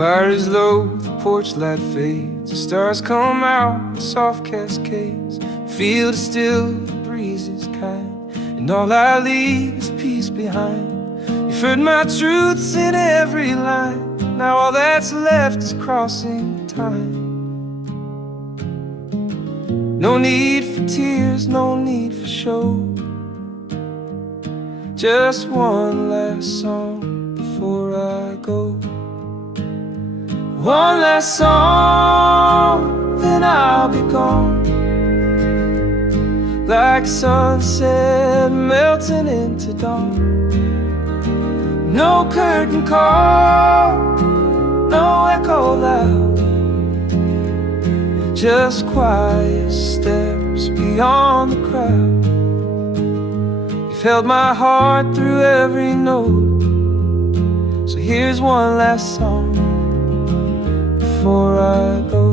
fire is low, the porch light fades, the stars come out in soft cascades. The field is still, the breeze is kind, and all I leave is peace behind. You've heard my truths in every line, now all that's left is crossing time. No need for tears, no need for show, just one last song before I go. One last song, then I'll be gone, like sunset melting into dawn. No curtain call, no echo loud, just quiet steps beyond the crowd. You've held my heart through every note, so here's one last song before I go.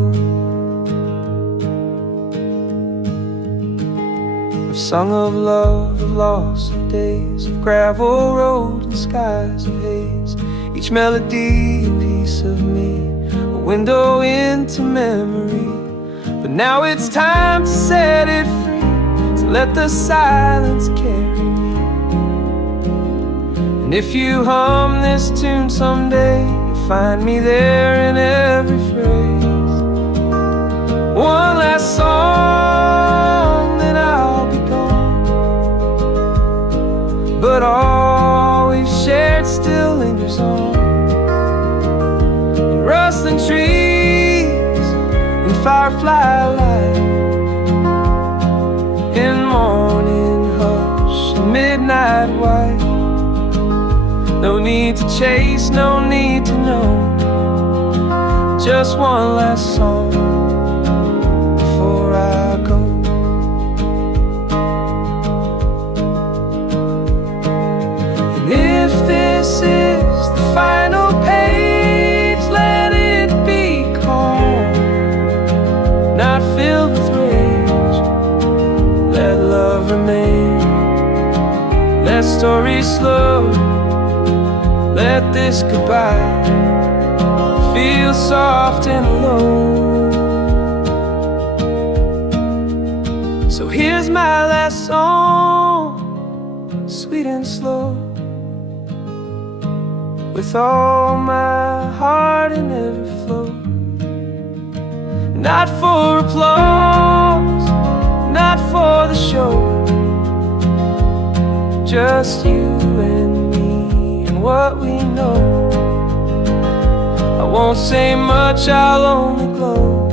I've sung of love, of loss, of days, of gravel road and skies of haze. Each melody a piece of me, a window into memory. But now it's time to set it free, to let the silence carry me. And if you hum this tune someday, you'll find me there in every phrase. One last song, then I'll be gone, but all we've shared still lingers on. In rustling trees, in firefly light, in morning hush and midnight white. No need to chase, no need to know, just one last song before I go. And if this is the final page, let it be calm, not filled with rage. Let love remain, let stories slow, let this goodbye feel soft and low. So here's my last song, sweet and slow, with all my heart in every flow. Not for applause, not for the show, just you and me and what we know. I won't say much, I'll only glow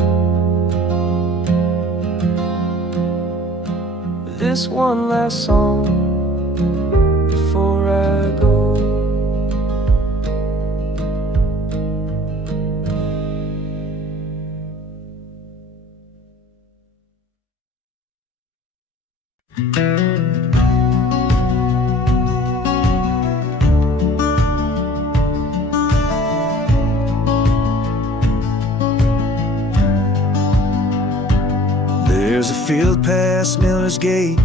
with this one last song before I go. There's a field past Miller's Gate,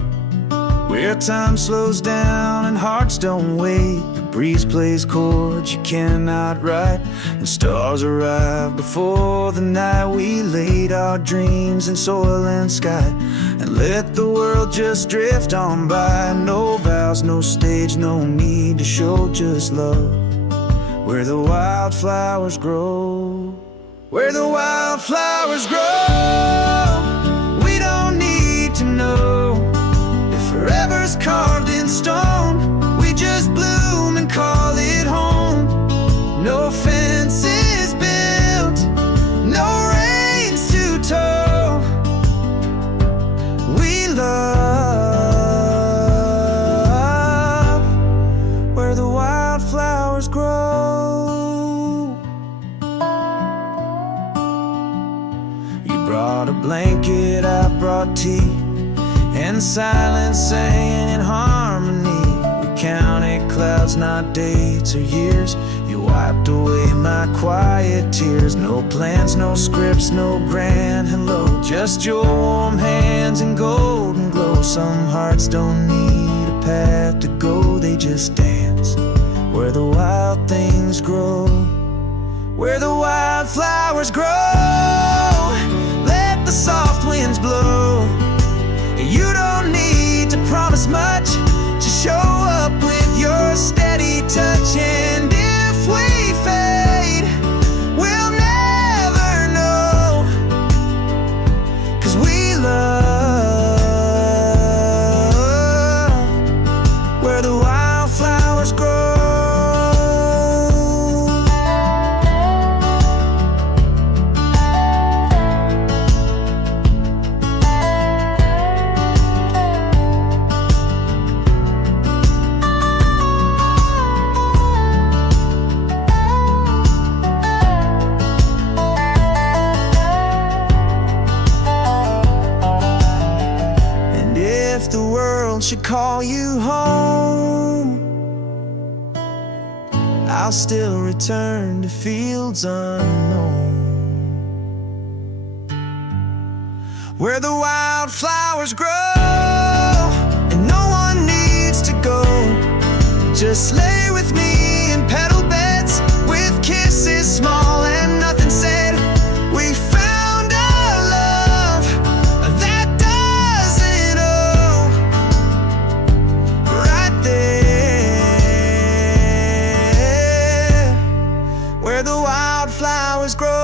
where time slows down and hearts don't wait. The breeze plays chords you cannot write, and stars arrive before the night. We laid our dreams in soil and sky, and let the world just drift on by. No vows, no stage, no need to show, just love, where the wildflowers grow. Where the wildflowers grow. To know if forever's carved in stone, we just bloom and call it home. No fences built, no reins to tow. We love where the wildflowers grow. You brought a blanket, I brought tea, and silence sang in harmony. We counted clouds, not dates or years. You wiped away my quiet tears. No plans, no scripts, no grand hello, just your warm hands and golden glow. Some hearts don't need a path to go, they just dance where the wild things grow. where the wildflowers grow. Let the soft winds blow. You don't need to promise much, just show up with your steady touch. And if we fade, we'll never know, 'cause we love where the wildflowers grow. If the world should call you home, I'll still return to fields unknown, where the wildflowers grow. And no one needs to go, just lay with me in petal beds, with kisses small and nothing said. We found our love that doesn't owe, right there where the wildflowers grow.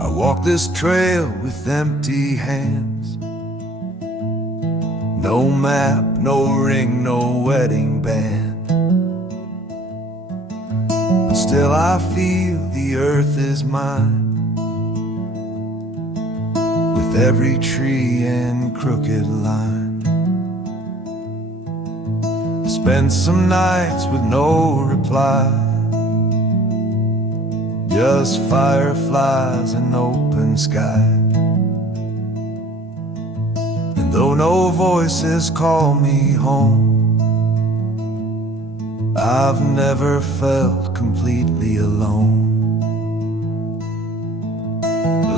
I walk this trail with empty hands. No map, no ring, no wedding band. But still I feel the earth is mine, with every tree and crooked line. Spent some nights with no reply, just fireflies and open sky. And though no voices call me home, I've never felt completely alone.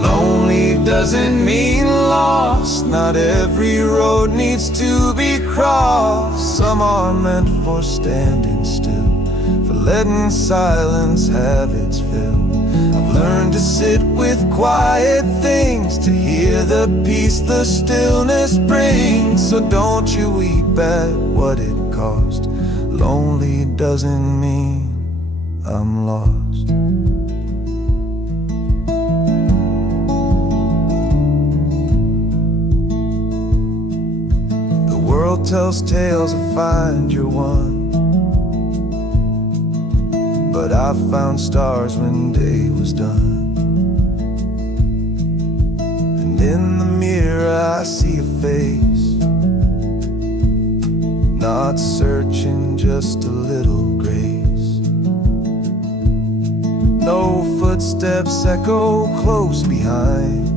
Lonely doesn't mean lost, not every road needs to be crossed. Some are meant for standing still, for letting silence have its fill. I've learned to sit with quiet things, to hear the peace the stillness brings. So don't you weep at what it cost. Lonely doesn't mean I'm lost. The world tells tales of find your one, but I found stars when day was done. And in the mirror I see a face, not searching, just a little grace. No footsteps echo close behind,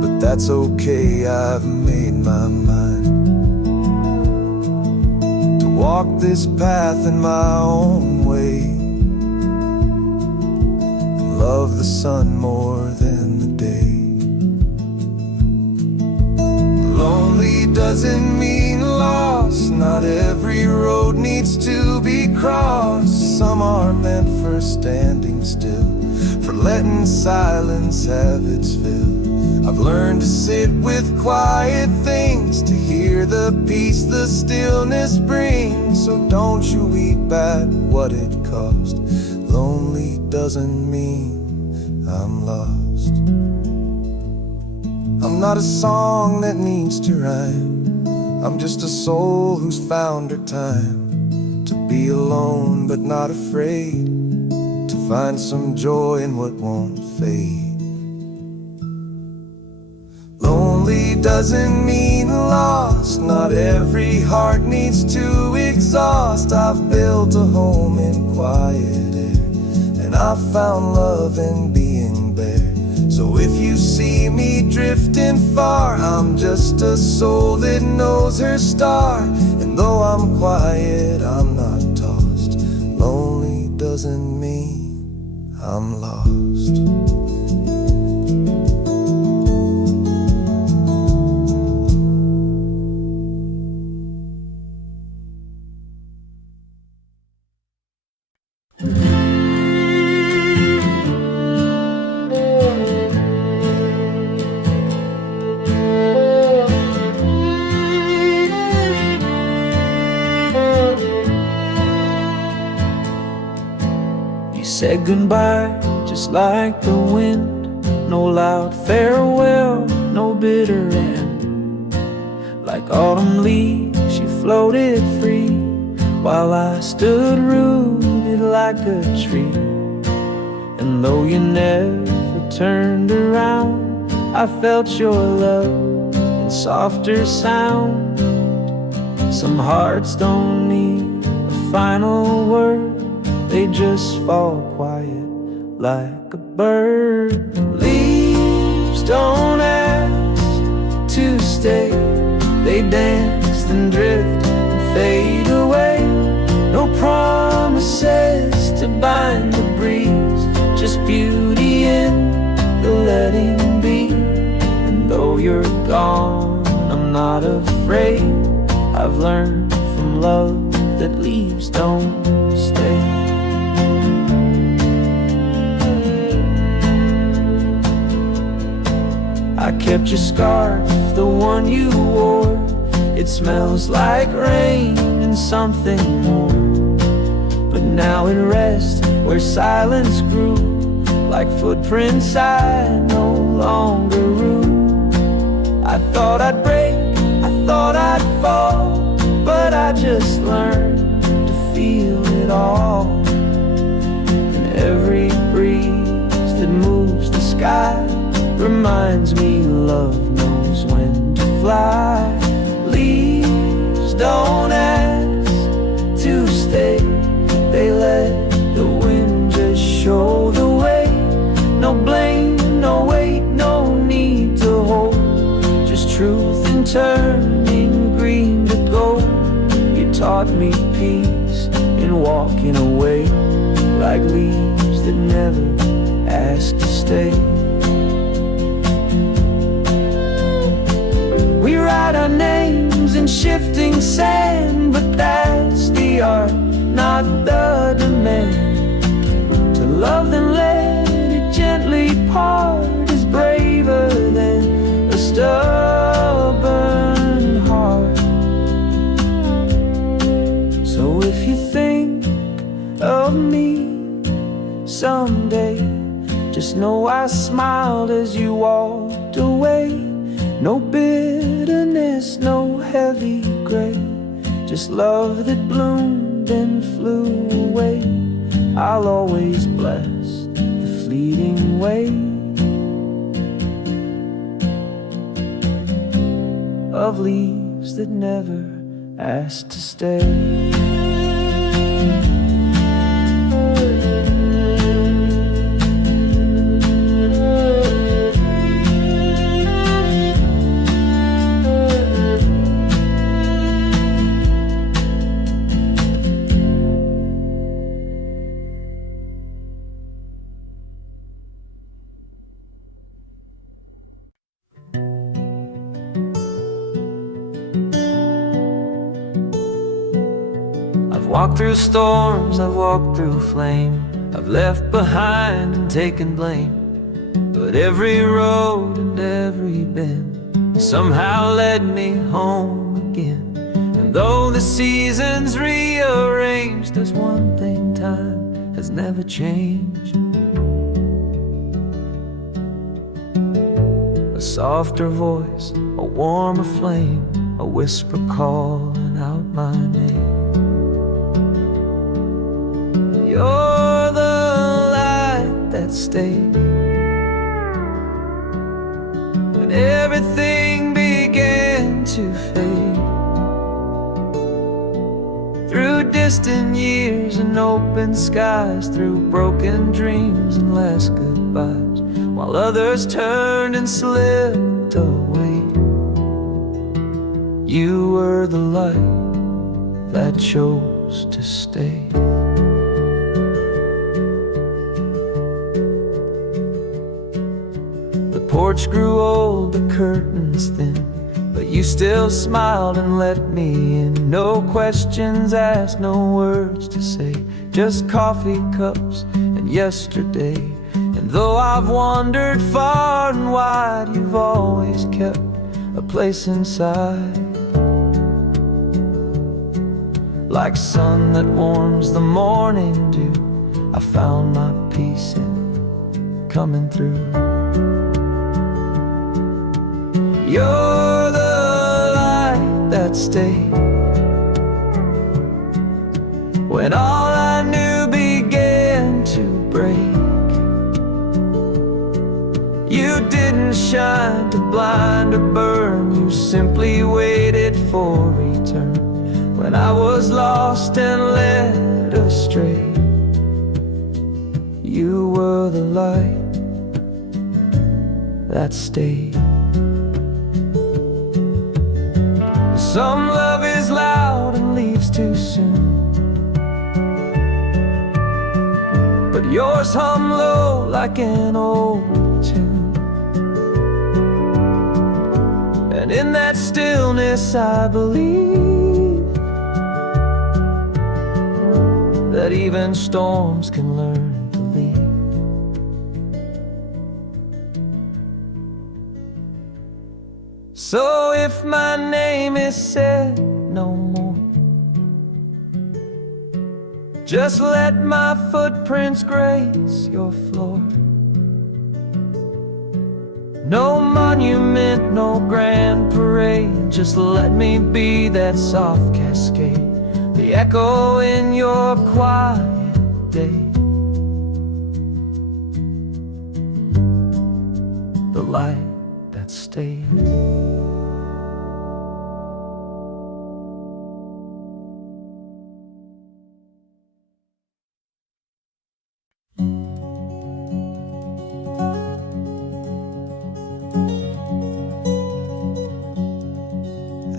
but that's okay, I've made my mind to walk this path in my own way, and love the sun more than the day. Lonely doesn't mean lost, not every road needs to be crossed. Some are meant for standing still, for letting silence have its fill. I've learned to sit with quiet things, to hear the peace the stillness brings. So don't you weep at what it cost. Lonely doesn't mean I'm lost. I'm not a song that needs to rhyme, I'm just a soul who's found her time to be alone but not afraid, to find some joy in what won't fade. Lonely doesn't mean lost, not every heart needs to exhaust. I've built a home in quiet air, and I've found love in being bare. So if you see me drifting far, I'm just a soul that knows her star. And though I'm quiet, I'm not tossed. Lonely doesn't mean I'm lost. Said goodbye just like the wind. No loud farewell, no bitter end. Like autumn leaves you floated free, while I stood rooted like a tree. And though you never turned around, I felt your love in softer sound. Some hearts don't need a final word, they just fall quiet like a bird. Leaves don't ask to stay, they dance and drift and fade away. No promises to bind the breeze, just beauty in the letting be. And though you're gone, I'm not afraid. I've learned from love that leaves don't stay. I kept your scarf, the one you wore. It smells like rain and something more. But now it rests where silence grew, like footprints I no longer rue. I thought I'd break, I thought I'd fall, but I just learned to feel it all. And every breeze that moves the sky reminds me love knows when to fly. Leaves don't ask to stay, they let the wind just show the way. No blame, no weight, no need to hold, just truth in turning green to gold. You taught me peace in walking away, like leaves that never ask to stay. We write our names in shifting sand, but that's the art, not the demand. To love then let it gently part is braver than a stubborn heart. So if you think of me someday, just know I smiled as you walked away. No bitterness, no heavy gray, just love that bloomed and flew away. I'll always bless the fleeting way of leaves that never asked to stay. I've walked through storms, I've walked through flame, I've left behind and taken blame. But every road and every bend somehow led me home again. And though the seasons rearranged, there's one thing time has never changed. A softer voice, a warmer flame, a whisper calling out my name. You're the light that stayed when everything began to fade. Through distant years and open skies, through broken dreams and last goodbyes, while others turned and slipped away. You were the light that chose to stay. The porch grew old, the curtains thin, but you still smiled and let me in. No questions asked, no words to say, just coffee cups and yesterday. And though I've wandered far and wide, you've always kept a place inside. Like sun that warms the morning dew, I found my peace in coming through. You're the light that stayed when all I knew began to break. You didn't shine to blind or burn, you simply waited for return. When I was lost and led astray, you were the light that stayed. Some love is loud and leaves too soon, but yours hum low like an old tune. And in that stillness I believe that even storms can learn to leave. So if my name is said no more, just let my footprints grace your floor. No monument, no grand parade, just let me be that soft cascade, the echo in your quiet day, the light that stayed.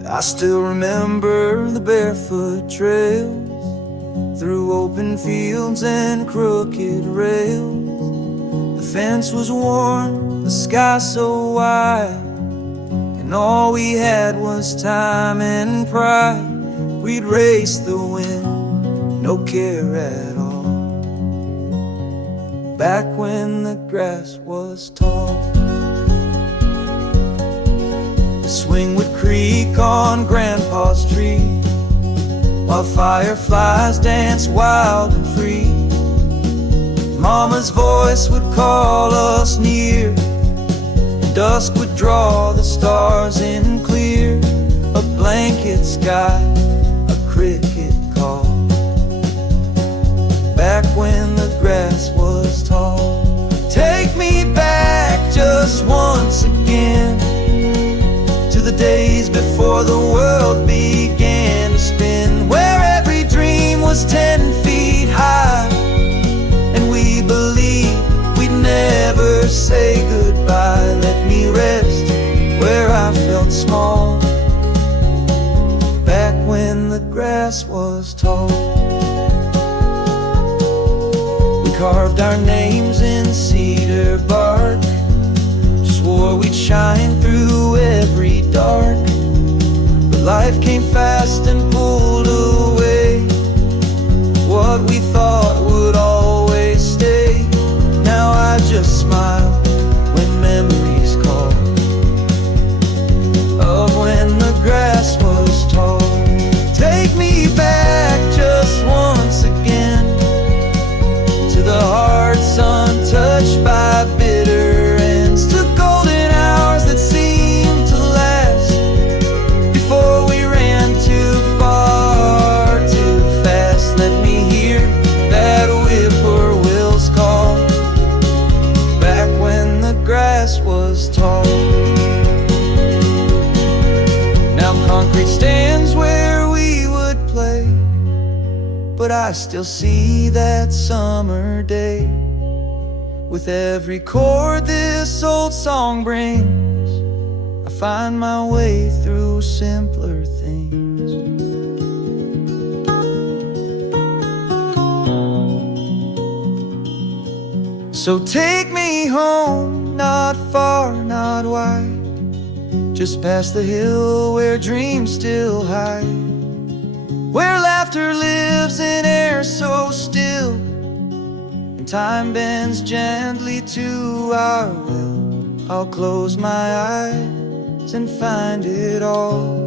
I still remember the barefoot trails through open fields and crooked rails. The fence was worn, the sky so wide, and all we had was time and pride. We'd race the wind, no care at all, back when the grass was tall. Swing would creak on Grandpa's tree, while fireflies danced wild and free. Mama's voice would call us near, and dusk would draw the stars in clear. A blanket sky, a cricket call, back when the grass was tall. Take me back just once again to the days before the world began to spin, where every dream was 10 feet high, and we believed we'd never say goodbye. Let me rest where I felt small, back when the grass was tall. We carved our names in cedar bark, swore we'd shine through every dark, but life came fast and pulled away what we thought would always stay. Now I just smile when memories call of when the grass was tall. Take me back just once again to the hearts untouched by bitter ends, to golden hours that seemed to last before we ran too far, too fast. Let me hear that whippoorwill's call, back when the grass was tall. Now concrete stands where we would play, but I still see that summer day With every chord this old song brings, I find my way through simpler things. So take me home, not far, not wide, just past the hill where dreams still hide, where laughter lives in air so still, and time bends gently to our will. I'll close my eyes and find it all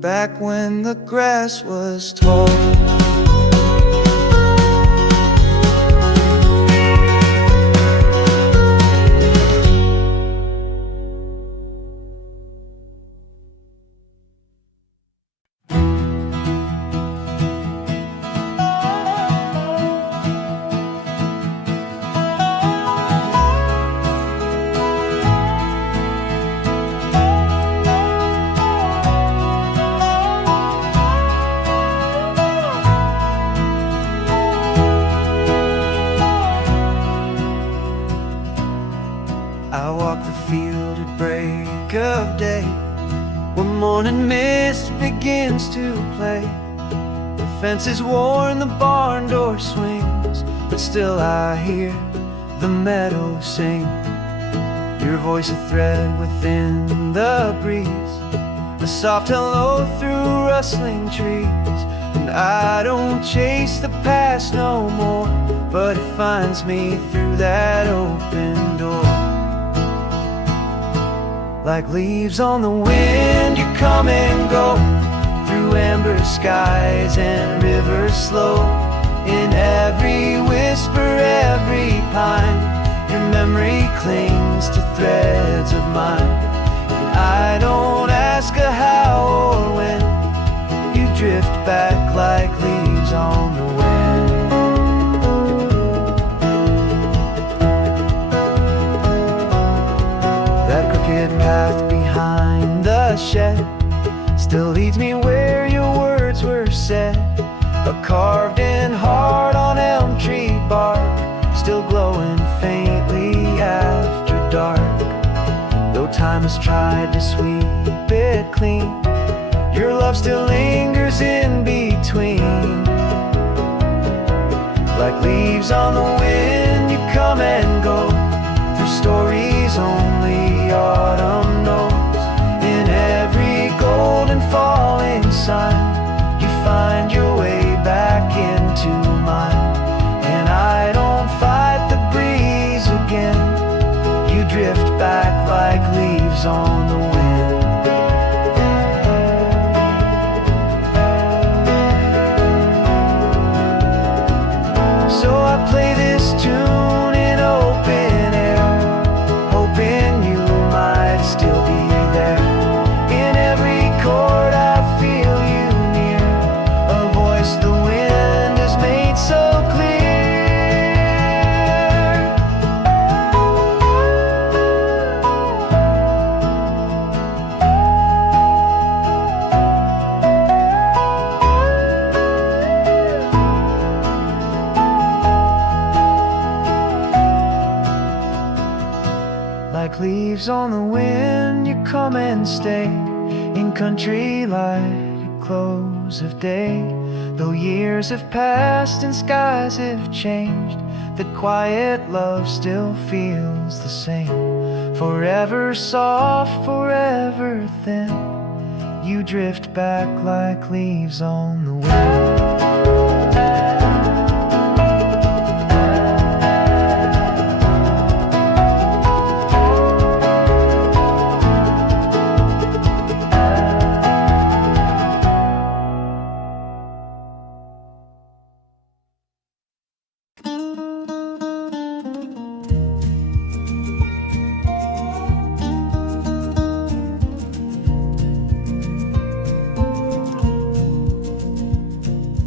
back when the grass was tall. I walk the field at break of day, when morning mist begins to play. The fence is worn, the barn door swings, but still I hear the meadow sing. Your voice a thread within the breeze, a soft hello through rustling trees. And I don't chase the past no more, but it finds me through that open door. Like leaves on the wind, you come and go, through amber skies and rivers slow. In every whisper, every pine, your memory clings to threads of mine. And I don't ask a how or when, you drift back like leaves on the wind. Path behind the shed still leads me where your words were said. A carved in heart on elm tree bark, still glowing faintly after dark. Though time has tried to sweep it clean, your love still lingers in between. Like leaves on the wind, you come and go, through stories only autumn knows. In every golden falling sun, you find your way back into mine. And I don't fight the breeze again, you drift back like leaves on the wind. So I play this tune in open air, hoping you might still be there. In every chord I feel you near, a voice the wind has made so clear. Like leaves on the wind, you come and stay in country light at close of day. Though years have passed and skies have changed, the quiet love still feels the same. Forever soft, forever thin, you drift back like leaves on the wind.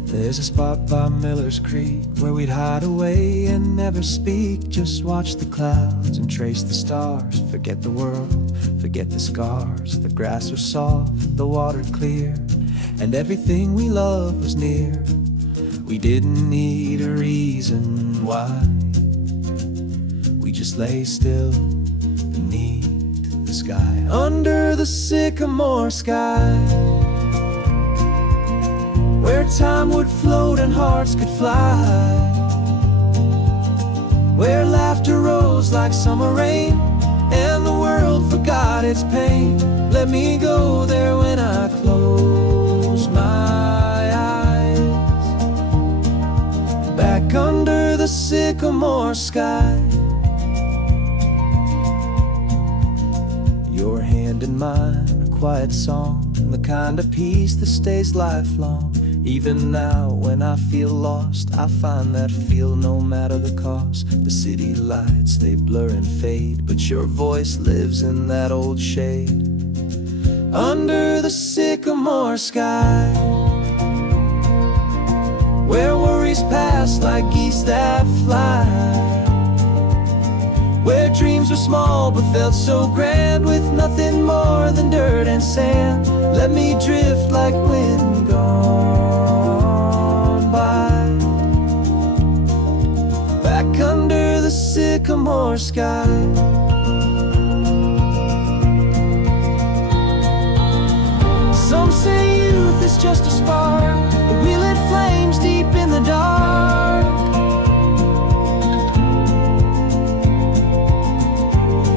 There's a spot by Miller's Creek where we'd hide away and never speak. Just watch the clouds and trace the stars. Forget the world, forget the scars. The grass was soft, the water clear, and everything we loved was near. We didn't need a reason why. just lay still beneath the sky, under the sycamore sky, where time would float and hearts could fly, where laughter rose like summer rain and the world forgot its pain. Let me go there when I close my eyes, back under the sycamore sky. Your hand in mine, a quiet song, the kind of peace that stays lifelong. Even now when I feel lost, I find that feel no matter the cost. The city lights, they blur and fade, but your voice lives in that old shade, under the sycamore sky, where worries pass like geese that fly, where dreams were small but felt so grand, with nothing more than dirt and sand. Let me drift like wind gone by, back under the sycamore sky. Some say youth is just a spark, but we lit flames deep in the dark.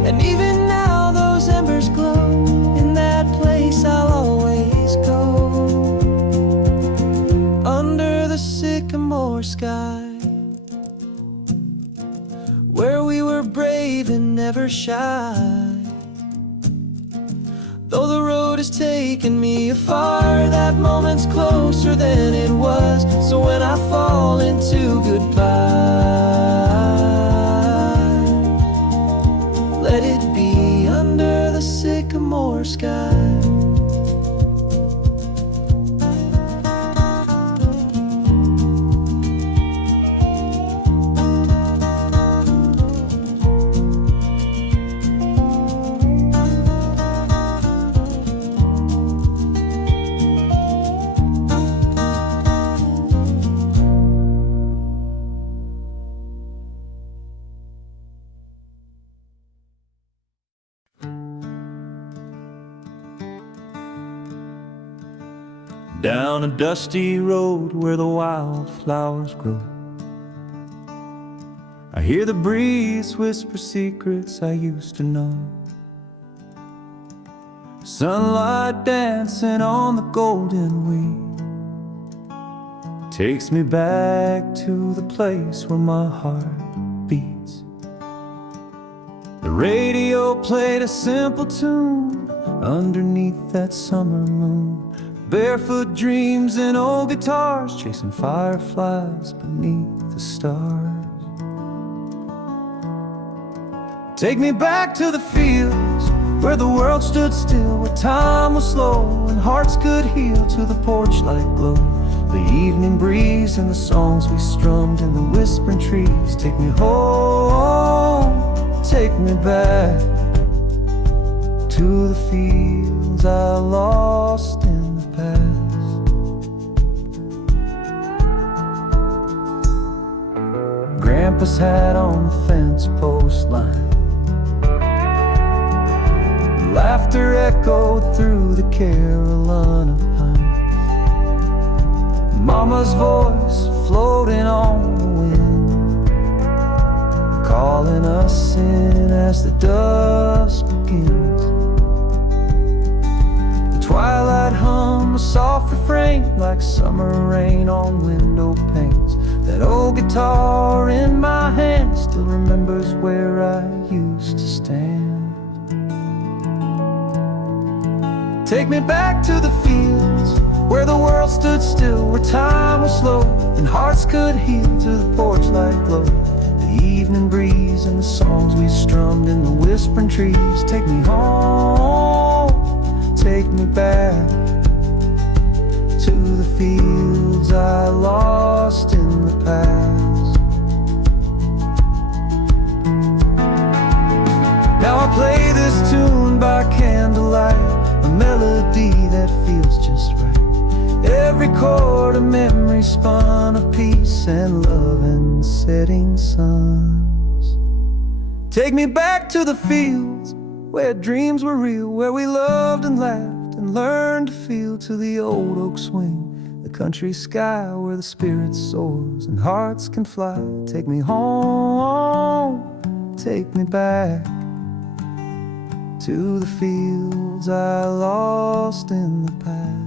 And even now those embers glow, in that place I'll always go, under the sycamore sky, where we were brave and never shy. Though the road has taken me afar, that moment's closer than it was. So when I fall into goodbye, let it be under the sycamore sky. Down a dusty road where the wildflowers grow, I hear the breeze whisper secrets I used to know. Sunlight dancing on the golden wing takes me back to the place where my heart beats. The radio played a simple tune underneath that summer moon. Barefoot dreams and old guitars chasing fireflies beneath the stars. Take me back to the fields where the world stood still, where time was slow and hearts could heal, to the porch light glow, the evening breeze and the songs we strummed in the whispering trees. Take me home, take me back to the fields I lost in the past. Grandpa's hat on the fence post line, laughter echoed through the Carolina pines. Mama's voice floating on the wind, calling us in as the dusk begins. The twilight hum, a soft refrain like summer rain on window panes. That old guitar in my hand still remembers where I used to stand. Take me back to the fields where the world stood still, where time was slow and hearts could heal, to the porch light glow, the evening breeze and the songs we strummed in the whispering trees. Take me home, take me back to the fields I lost in the past. Now I play this tune by candlelight, a melody that feels just right. Every chord a memory spun of peace and love and setting suns. Take me back to the fields where dreams were real, where we loved and laughed and learned to feel, to the old oak swing, the country sky where the spirit soars and hearts can fly. Take me home, take me back to the fields I lost in the past.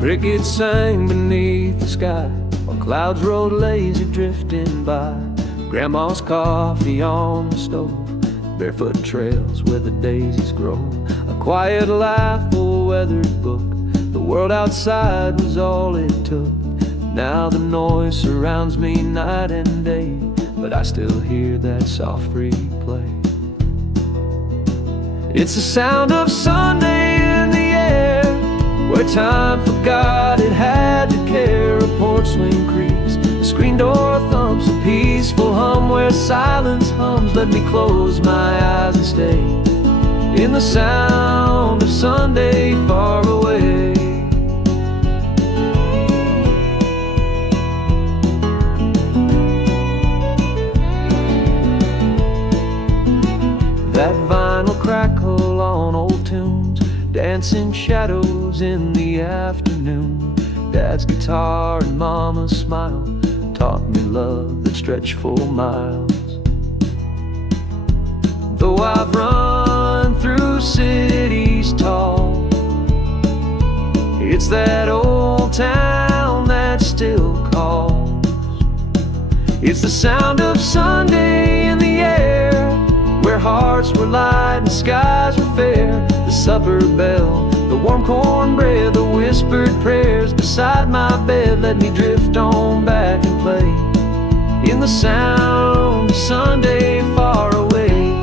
Crickets sang beneath the sky while clouds rode lazy drifting by. Grandma's coffee on the stove, barefoot trails where the daisies grow. A quiet laugh, a weathered book. The world outside was all it took. Now the noise surrounds me night and day, but I still hear that soft replay. It's the sound of Sunday in the air, where time forgot it had to care. A porch swing creaks, a screen door thumps, a peaceful hum where silence hums. Let me close my eyes and stay in the sound of Sunday far away. That vinyl crackle on old tunes, dancing shadows in the afternoon. Dad's guitar and Mama's smile taught me love that stretched for miles. Though I've run through cities tall, it's that old town that still calls. It's the sound of Sunday in the air, where hearts were light and skies were fair. The supper bell, the warm cornbread, the whispered prayers beside my bed. Let me drift on back and play in the sound of Sunday far away.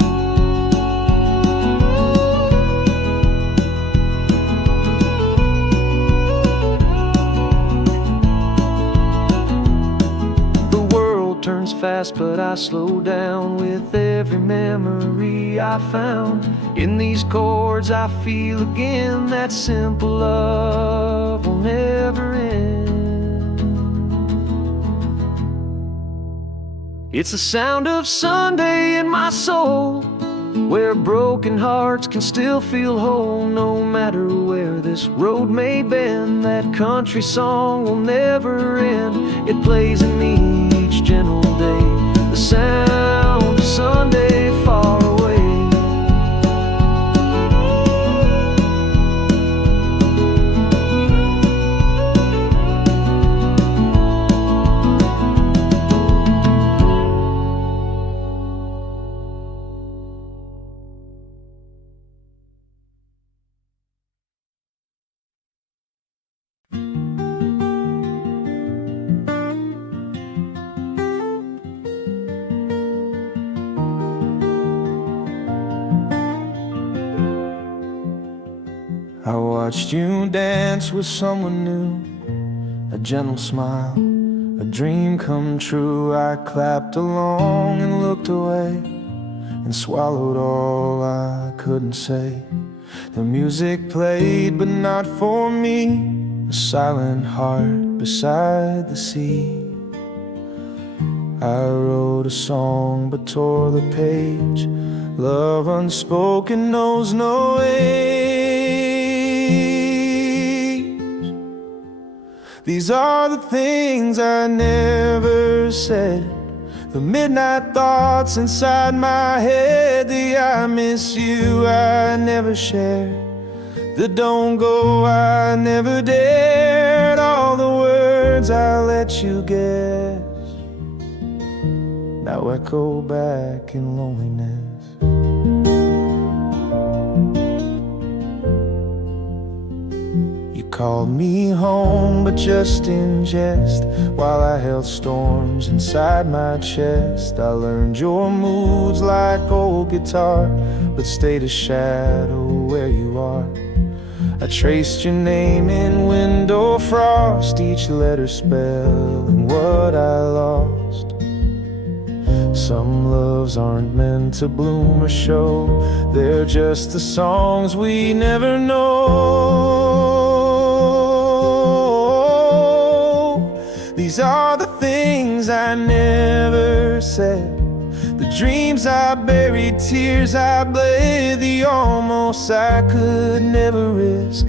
The world turns fast, but I slow down with every memory I found. In these chords I feel again that simple love will never end. It's the sound of Sunday in my soul, where broken hearts can still feel whole. No matter where this road may bend, that country song will never end. It plays in me each gentle day, the sound of Sunday far away. I watched you dance with someone new, a gentle smile, a dream come true. I clapped along and looked away and swallowed all I couldn't say. The music played, but not for me, a silent heart beside the sea. I wrote a song but tore the page. Love unspoken knows no age. These are the things I never said, the midnight thoughts inside my head, the I miss you I never shared, the don't go I never dared, all the words words I let you guess now echo back in loneliness. You called me home, but just in jest, while I held storms inside my chest. I learned your moods like old guitar, but stayed a shadow where you are. I traced your name in window frost, each letter spelling what I lost. Some loves aren't meant to bloom or show, they're just the songs we never know. These are the things I never said, the dreams I buried, tears I bled, the almost I could never risk,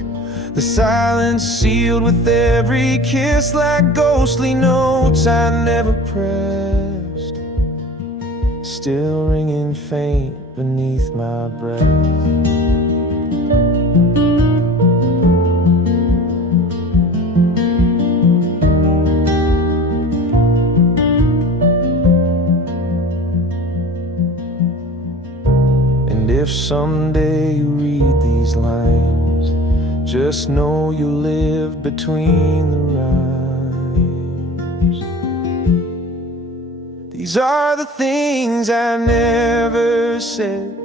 the silence sealed with every kiss, like ghostly notes I never pressed, still ringing faint beneath my breath. If someday you read these lines, just know you live between the rhymes. These are the things I never said,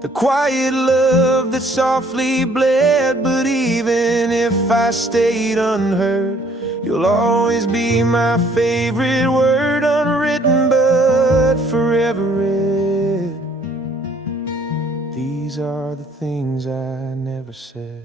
the quiet love that softly bled. But even if I stayed unheard, you'll always be my favorite word, unwritten but forever read. These are the things I never said.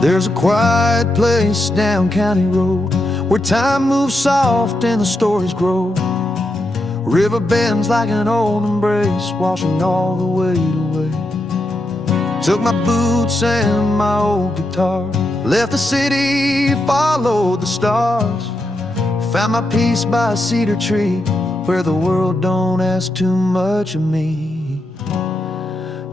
There's a quiet place down County Road where time moves soft and the stories grow. River bends like an old embrace, washing all the weight away. Took my boots and my old guitar, left the city, followed the stars. Found my peace by a cedar tree where the world don't ask too much of me.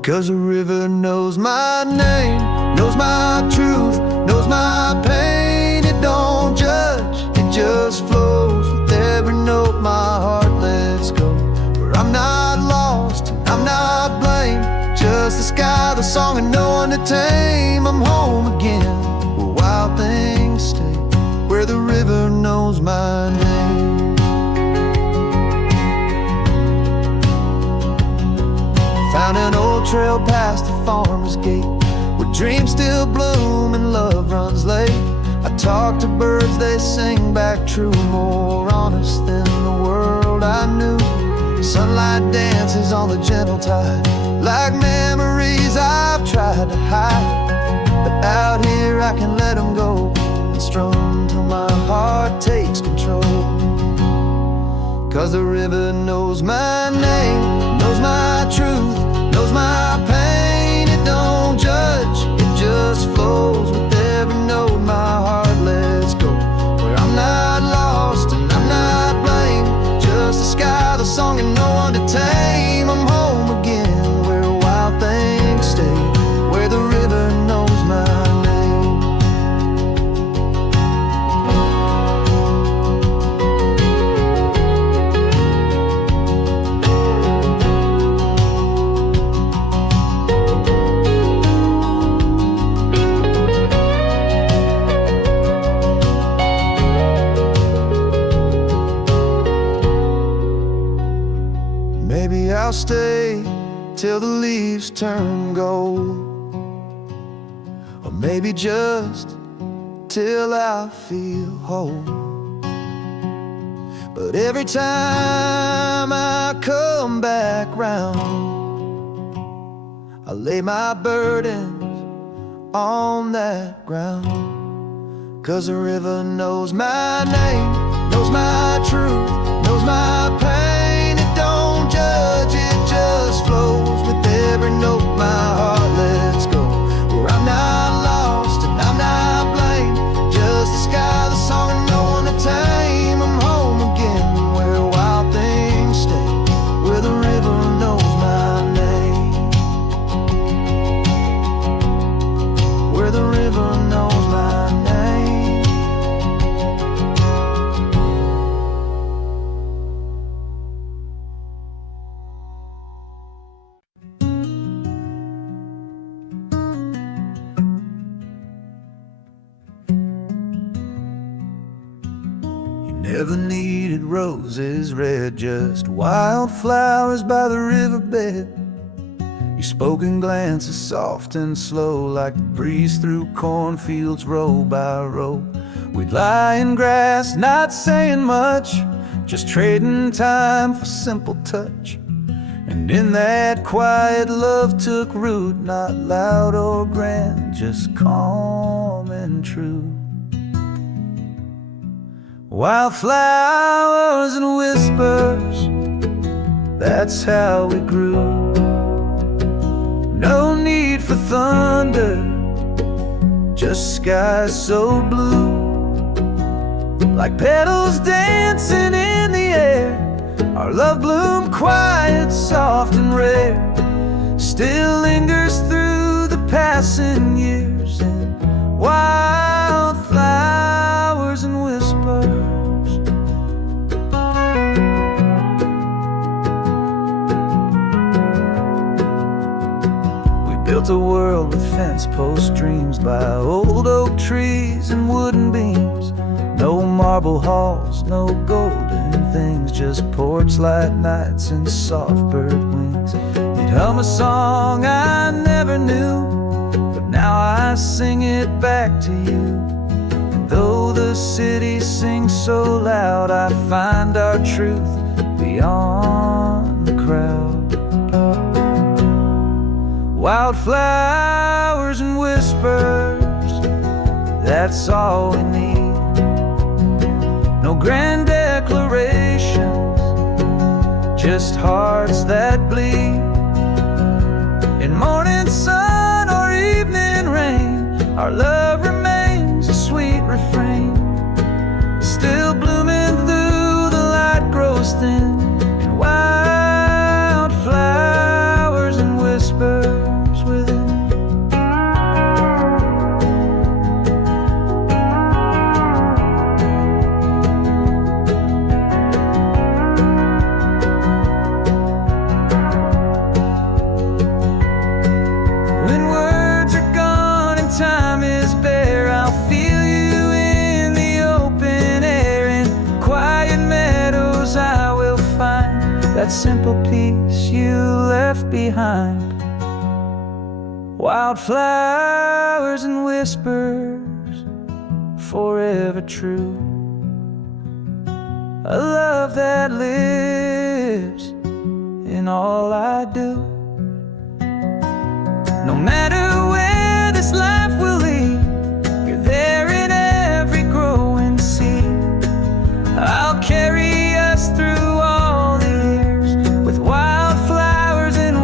'Cause the river knows my name, knows my truth, knows my pain. It don't judge, it just flows with every note my heart lets go. Where I'm not lost, I'm not blamed, just the sky, the song, and no one to tame. I'm home again, where wild things stay, where the river knows my name. Found an old trail past the farmer's gate, where dreams still bloom and love runs late. I talk to birds, they sing back true, more honest than the world I knew. Sunlight dances on the gentle tide, like memories I've tried to hide. But out here I can let them go and strum till my heart takes control. 'Cause the river knows my name, knows my truth, knows my pain. It don't judge, it just flows with every note my heart lets go. Where I'm not lost and I'm not blamed, just the sky, the song, and no one to tame. I'm home again, where wild things stay, where the river knows my name. Maybe I'll stay till the leaves turn gold, or maybe just till I feel whole. But every time I come back round, I lay my burdens on that ground. 'Cause the river knows my name, knows knows my truth, knows my pain. It don't judge, it just flows with every note my heart lets go. Where I'm not lost and I'm not blamed, just the sky, the song, and no one to tame. I'm home again, where wild things stay, where the river knows my name, where the river knows my name. Never needed roses red, just wildflowers by the riverbed. Your spoken glances soft and slow, like the breeze through cornfields row by row. We'd lie in grass, not saying much, just trading time for simple touch. And in that quiet, love took root, not loud or grand, just calm and true. Wildflowers and whispers, that's how we grew. No need for thunder, just skies so blue. Like petals dancing in the air, our love bloomed quiet, soft and rare. Still lingers through the passing years in wildflowers and whispers. Built a world with fence post dreams by old oak trees and wooden beams. No marble halls, no golden things, just porch light nights and soft bird wings. You'd hum a song I never knew, but now I sing it back to you. And though the city sings so loud, I find our truth beyond the crowd. Wildflowers and whispers, that's all we need. No grand declarations, just hearts that bleed. In morning sun or evening rain, our love remains a sweet refrain. Still blooming through the light grows thin, and wildflowers and whispers. That simple peace you left behind. Wildflowers and whispers, forever true. A love that lives in all I do. No matter where this life will lead, you're there in every growing seed. I'll carry us through all the years with wildflowers and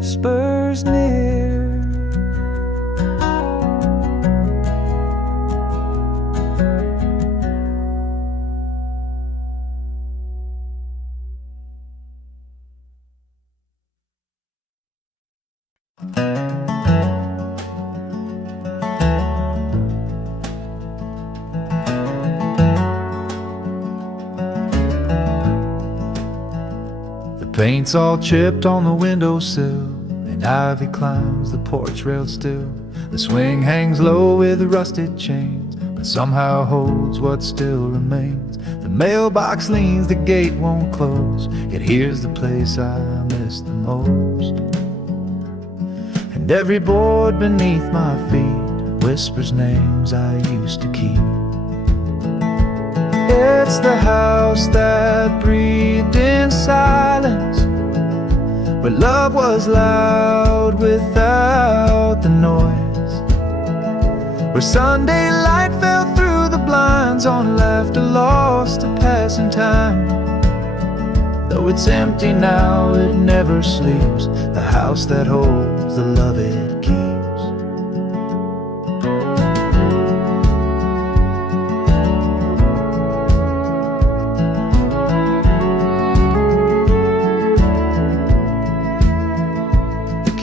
whispers near. Paint's all chipped on the windowsill, and ivy climbs the porch rail still. The swing hangs low with rusted chains, but somehow holds what still remains. The mailbox leans, the gate won't close, yet here's the place I miss the most. And every board beneath my feet whispers names I used to keep. It's the house that breathed in silence, where love was loud without the noise, where Sunday light fell through the lines on laughter lost to passing time. Though it's empty now, it never sleeps, the house that holds the love it keeps.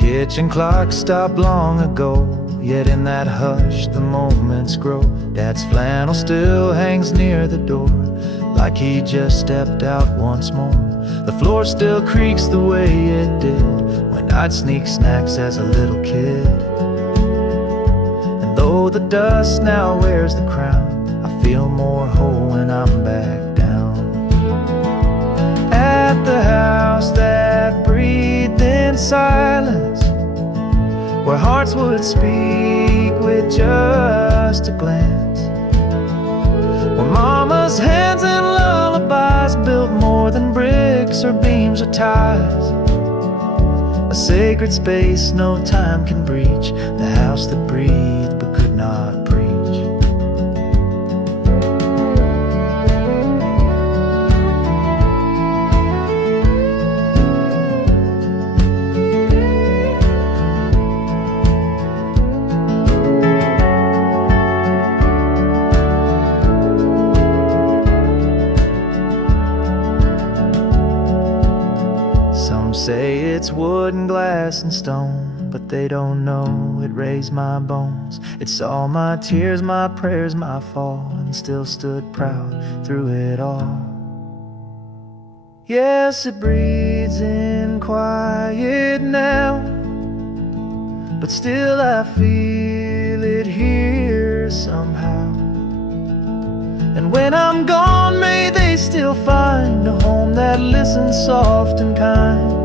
Kitchen clock stopped long ago, yet in that hush the moments grow. Dad's flannel still hangs near the door, like he just stepped out once more. The floor still creaks the way it did when I'd sneak snacks as a little kid. And though the dust now wears the crown, I feel more whole when I'm back down at the house that breathed in silence, where hearts would speak with just a glance, where mama's hands and lullabies built more than bricks or beams or ties. A sacred space no time can breach, the house that breathed but could not preach. Say it's wood and glass and stone, but they don't know it raised my bones. It saw my tears, my prayers, my fall, and still stood proud through it all. Yes, it breathes in quiet now, but still I feel it here somehow. And when I'm gone, may they still find a home that listens soft and kind.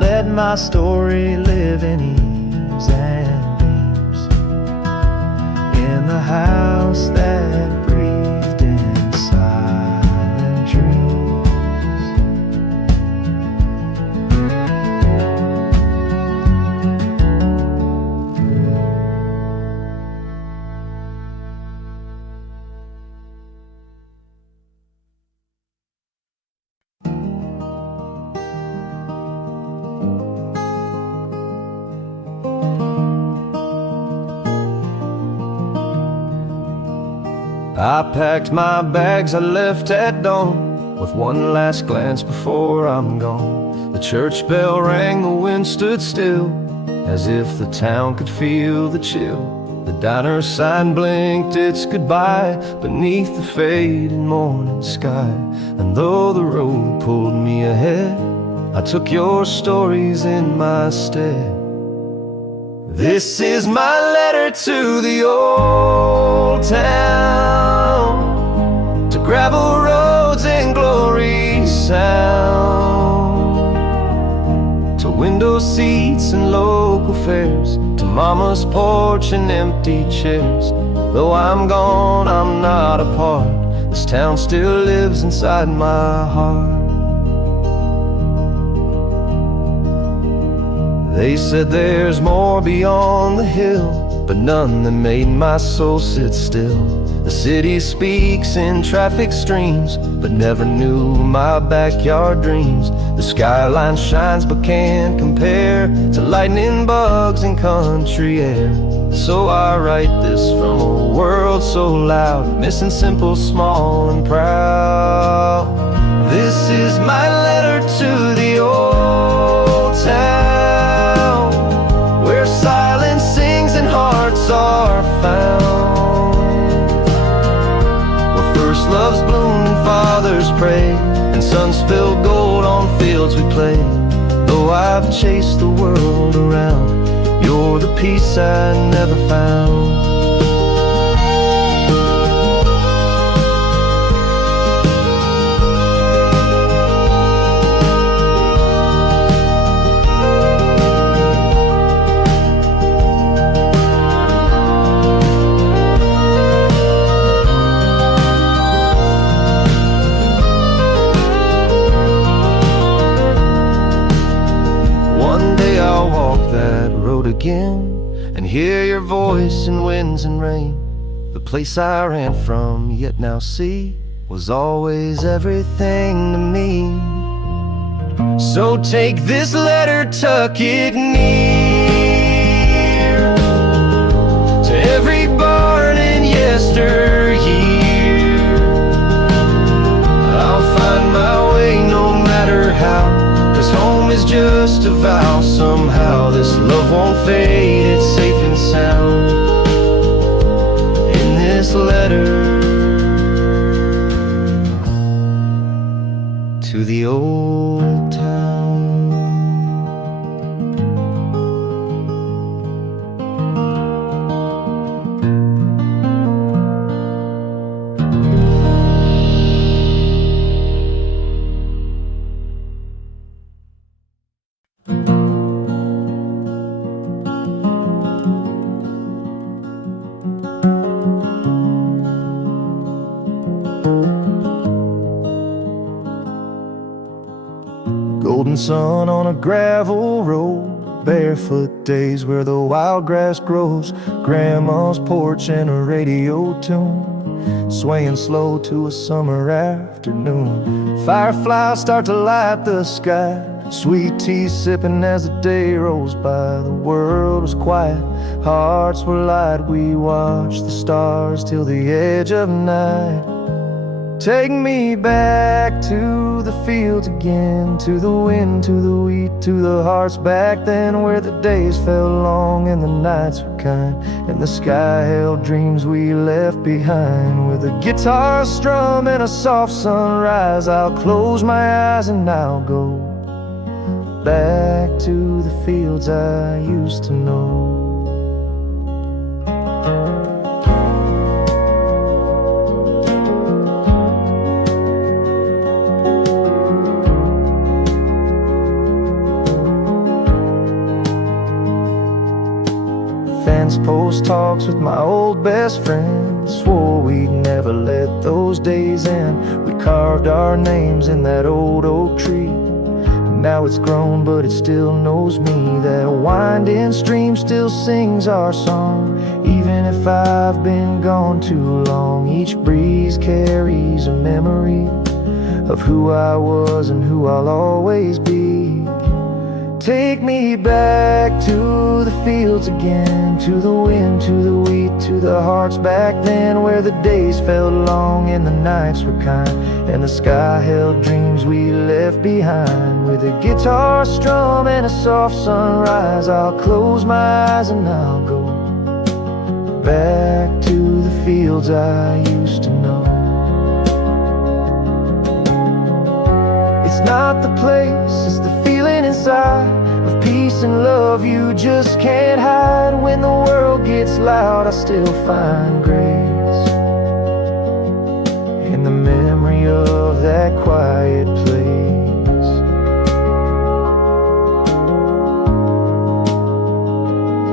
Let my story live in eaves and beams, in the house that breathed in silent dreams. I packed my bags, I left at dawn, with one last glance before I'm gone. The church bell rang, the wind stood still, as if the town could feel the chill. The diner sign blinked its goodbye beneath the faded morning sky. And though the road pulled me ahead, I took your stories in my stead. This is my letter to the old town, to gravel roads and glory sound, to window seats and local fairs, to mama's porch and empty chairs. Though I'm gone, I'm not apart, this town still lives inside my heart. They said there's more beyond the hill, but none that made my soul sit still. The city speaks in traffic streams, but never knew my backyard dreams. The skyline shines but can't compare to lightning bugs and country air. So I write this from a world so loud, missing simple, small and proud. This is my letter to the old town, where silence sings and hearts are found, where first loves bloomed and fathers prayed, and sons spilled gold on fields we played. Though I've chased the world around, you're the peace I never found. Again, and hear your voice in winds and rain, the place I ran from, yet now see, was always everything to me. So take this letter, tuck it near to every barn and yesteryear. I'll find my way no matter how, 'cause home is just a vow. Somehow this love won't fade, it's safe and sound in this letter to the old town. Golden sun on a gravel road, barefoot days where the wild grass grows, grandma's porch and a radio tune, swaying slow to a summer afternoon. Fireflies start to light the sky, sweet tea sipping as the day rolls by. The world was quiet, hearts were light, we watched the stars till the edge of night. Take me back to the fields again, to the wind, to the wheat, to the hearts back then, where the days felt long and the nights were kind, and the sky held dreams we left behind. With a guitar strum and a soft sunrise, I'll close my eyes and I'll go back to the fields I used to know. Fence post talks with my old best friend, swore we'd never let those days end. We carved our names in that old oak tree. Now it's grown, but it still knows me. That winding stream still sings our song, even if I've been gone too long. Each breeze carries a memory of who I was and who I'll always be. Take me back to the fields again, to the wind, to the wheat, to the hearts back then, where the days felt long and the nights were kind, and the sky held dreams we left behind. With a guitar strum and a soft sunrise, I'll close my eyes and I'll go back to the fields I used to know. It's not the place, it's the feeling inside of peace and love you just can't hide. When the world gets loud, I still find grace in the memory of that quiet place.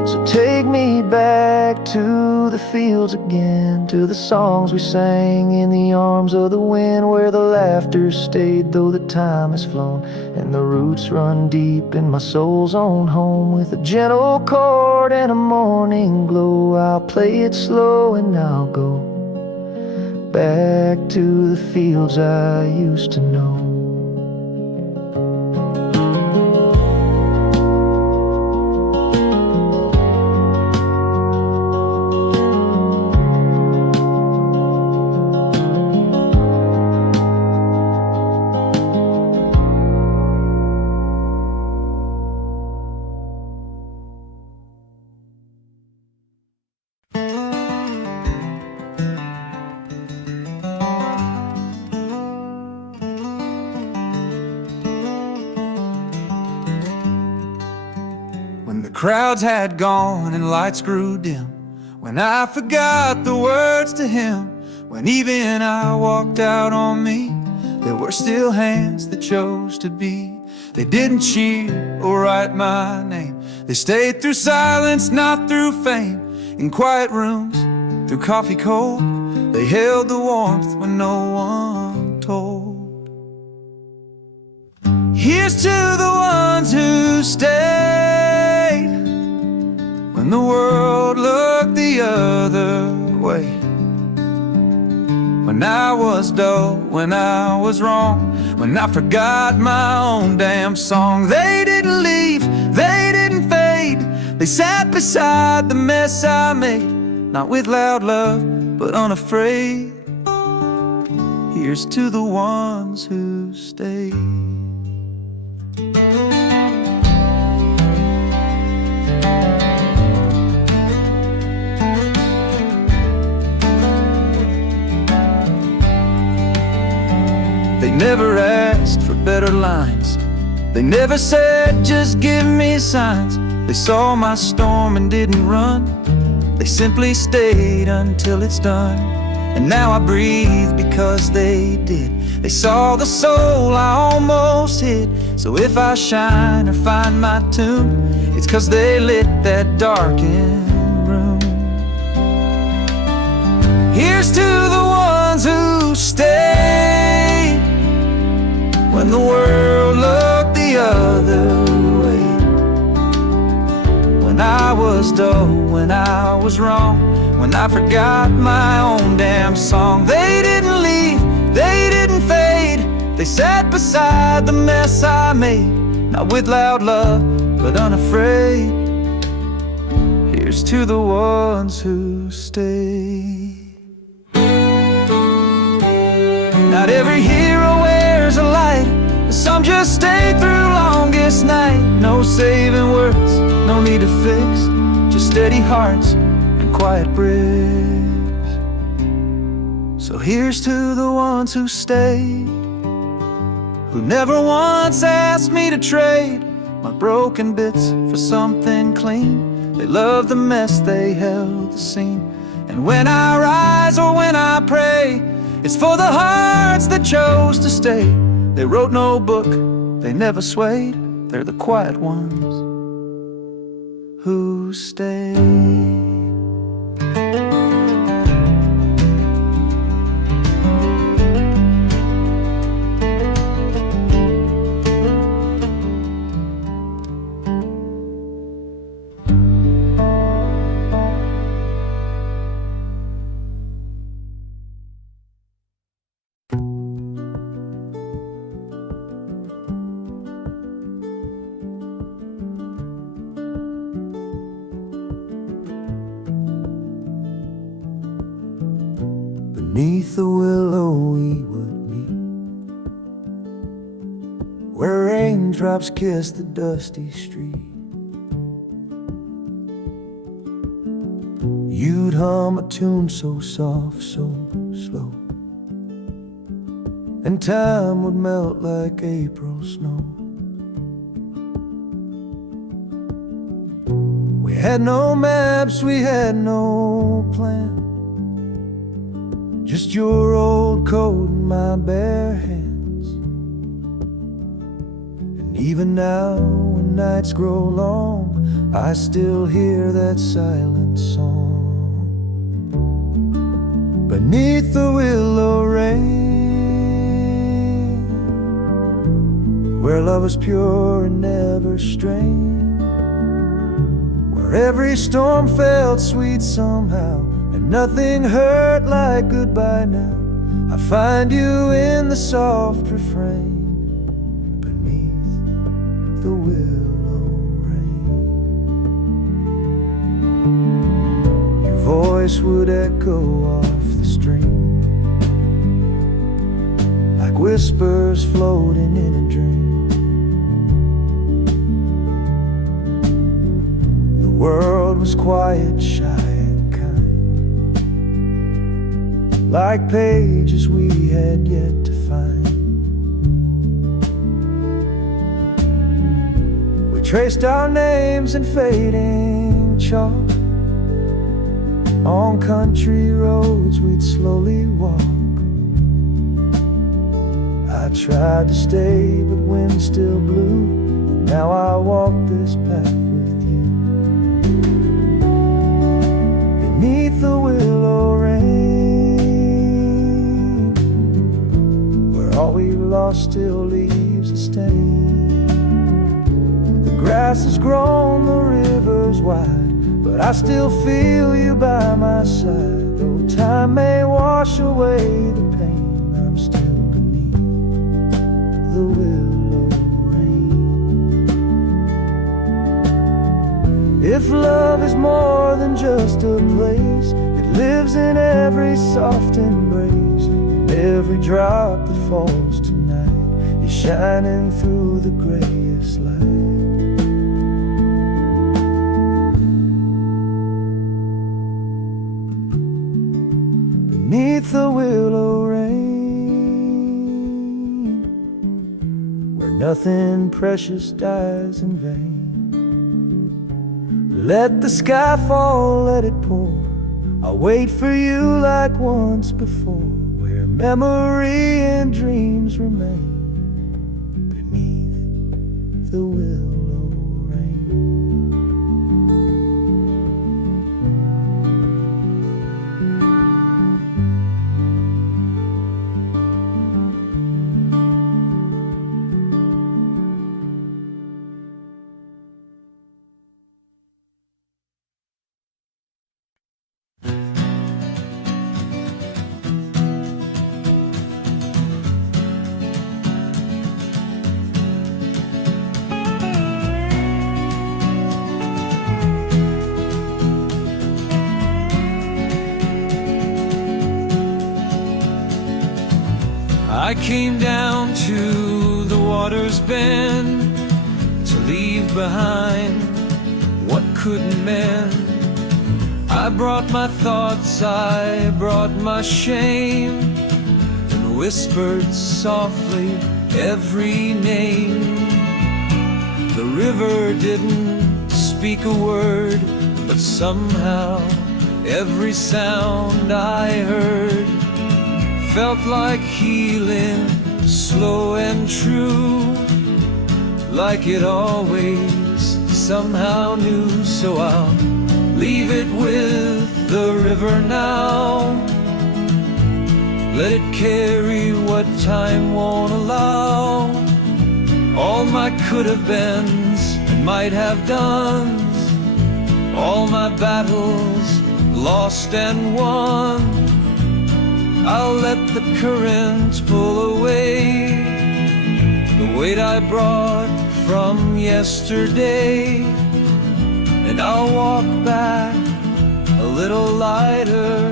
So take me back to the fields again, to the songs we sang in the arms of the wind, where the laughter stayed though the time has flown, and the roots run deep in my soul's own home. With a gentle chord and a morning glow, I'll play it slow and I'll go back to the fields I used to know. Crowds had gone and lights grew dim, when I forgot the words to him, when even I walked out on me, there were still hands that chose to be. They didn't cheer or write my name, they stayed through silence, not through fame. In quiet rooms, through coffee cold, they held the warmth when no one told. Here's to the ones who stayed when the world looked the other way. when I was dull, when I was wrong, when I forgot my own damn song. They didn't leave, they didn't fade. They sat beside the mess I made, not with loud love, but unafraid. Here's to the ones who stayed. They never asked for better lines. They never said, just give me signs. They saw my storm and didn't run. They simply stayed until it's done. And now I breathe because they did. They saw the soul I almost hid. So if I shine or find my tune, it's 'cause they lit that darkened room. Here's to the ones who stayed when the world looked the other way. When I was dull, when I was wrong, when I forgot my own damn song. They didn't leave, they didn't fade. They sat beside the mess I made, not with loud love, but unafraid. Here's to the ones who stayed. Not every hero wears a light, some just stay through longest night. No saving words, no need to fix, just steady hearts and quiet bricks. So here's to the ones who stayed, who never once asked me to trade my broken bits for something clean. They loved the mess, they held the scene. And when I rise or when I pray, it's for the hearts that chose to stay. They wrote no book, they never swayed. They're the quiet ones who stayed. Beneath the willow we would meet, where raindrops kiss the dusty street. You'd hum a tune so soft, so slow, and time would melt like April snow. We had no maps, we had no plan, just your old coat and my bare hands. And even now, when nights grow long, I still hear that silent song. Beneath the willow rain, where love is pure and never strained, where every storm felt sweet somehow, and nothing hurt like goodbye now. I find you in the soft refrain, beneath the willow rain. Your voice would echo off the stream, like whispers floating in a dream. The world was quiet, shy, like pages we had yet to find. We traced our names in fading chalk on country roads we'd slowly walk. I tried to stay, but wind still blew, and now I walk this path with you. Beneath the willow rain, all we lost still leaves a stain. The grass has grown, the river's wide, but I still feel you by my side. Oh, time may wash away the pain, I'm still beneath the willow rain. If love is more than just a place, it lives in every soft embrace, in every drop that falls tonight is shining through the grayest light. Beneath the willow rain, where nothing precious dies in vain. Let the sky fall, let it pour, I'll wait for you like once before, where memory and dreams remain beneath the willow rain. I came down to the water's bend to leave behind what couldn't mend. I brought my thoughts, I brought my shame, and whispered softly every name. The river didn't speak a word, but somehow every sound I heard felt like healing, slow and true, like it always somehow knew. So I'll leave it with the river now, let it carry what time won't allow. All my could have beens and might have dones, all my battles lost and won, I'll let the current pull away the weight I brought from yesterday, and I'll walk back a little lighter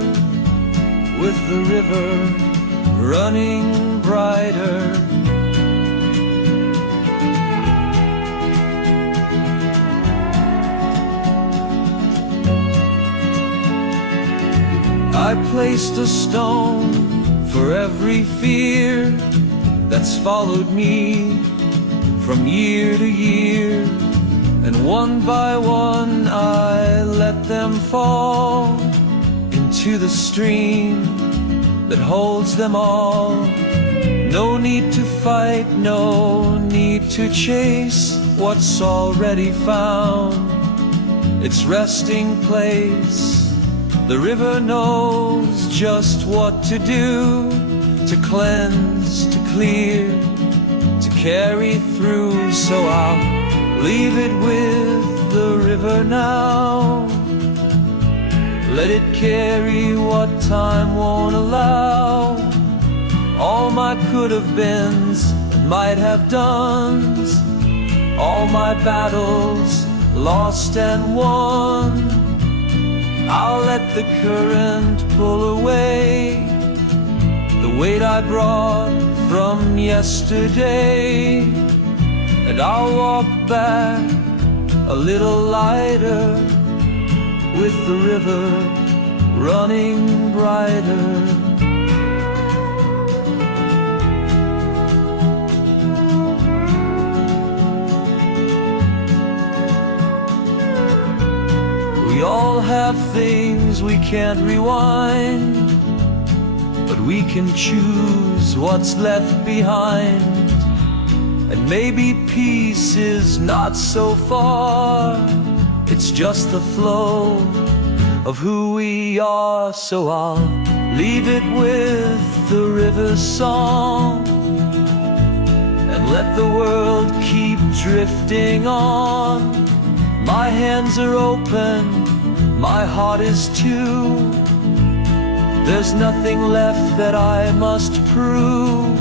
with the river running brighter. I placed a stone for every fear that's followed me from year to year, and one by one I let them fall into the stream that holds them all. No need to fight, no need to chase what's already found its resting place. The river knows just what to do, to cleanse, to clear, to carry through. So I'll leave it with the river now, let it carry what time won't allow. All my could have beens and might have dones, all my battles lost and won, I'll let the current pull away the weight I brought from yesterday, and I'll walk back a little lighter with the river running brighter. We all have things we can't rewind, but we can choose what's left behind. And maybe peace is not so far, it's just the flow of who we are. So I'll leave it with the river's song, and let the world keep drifting on. My hands are open, my heart is too. There's nothing left that I must prove.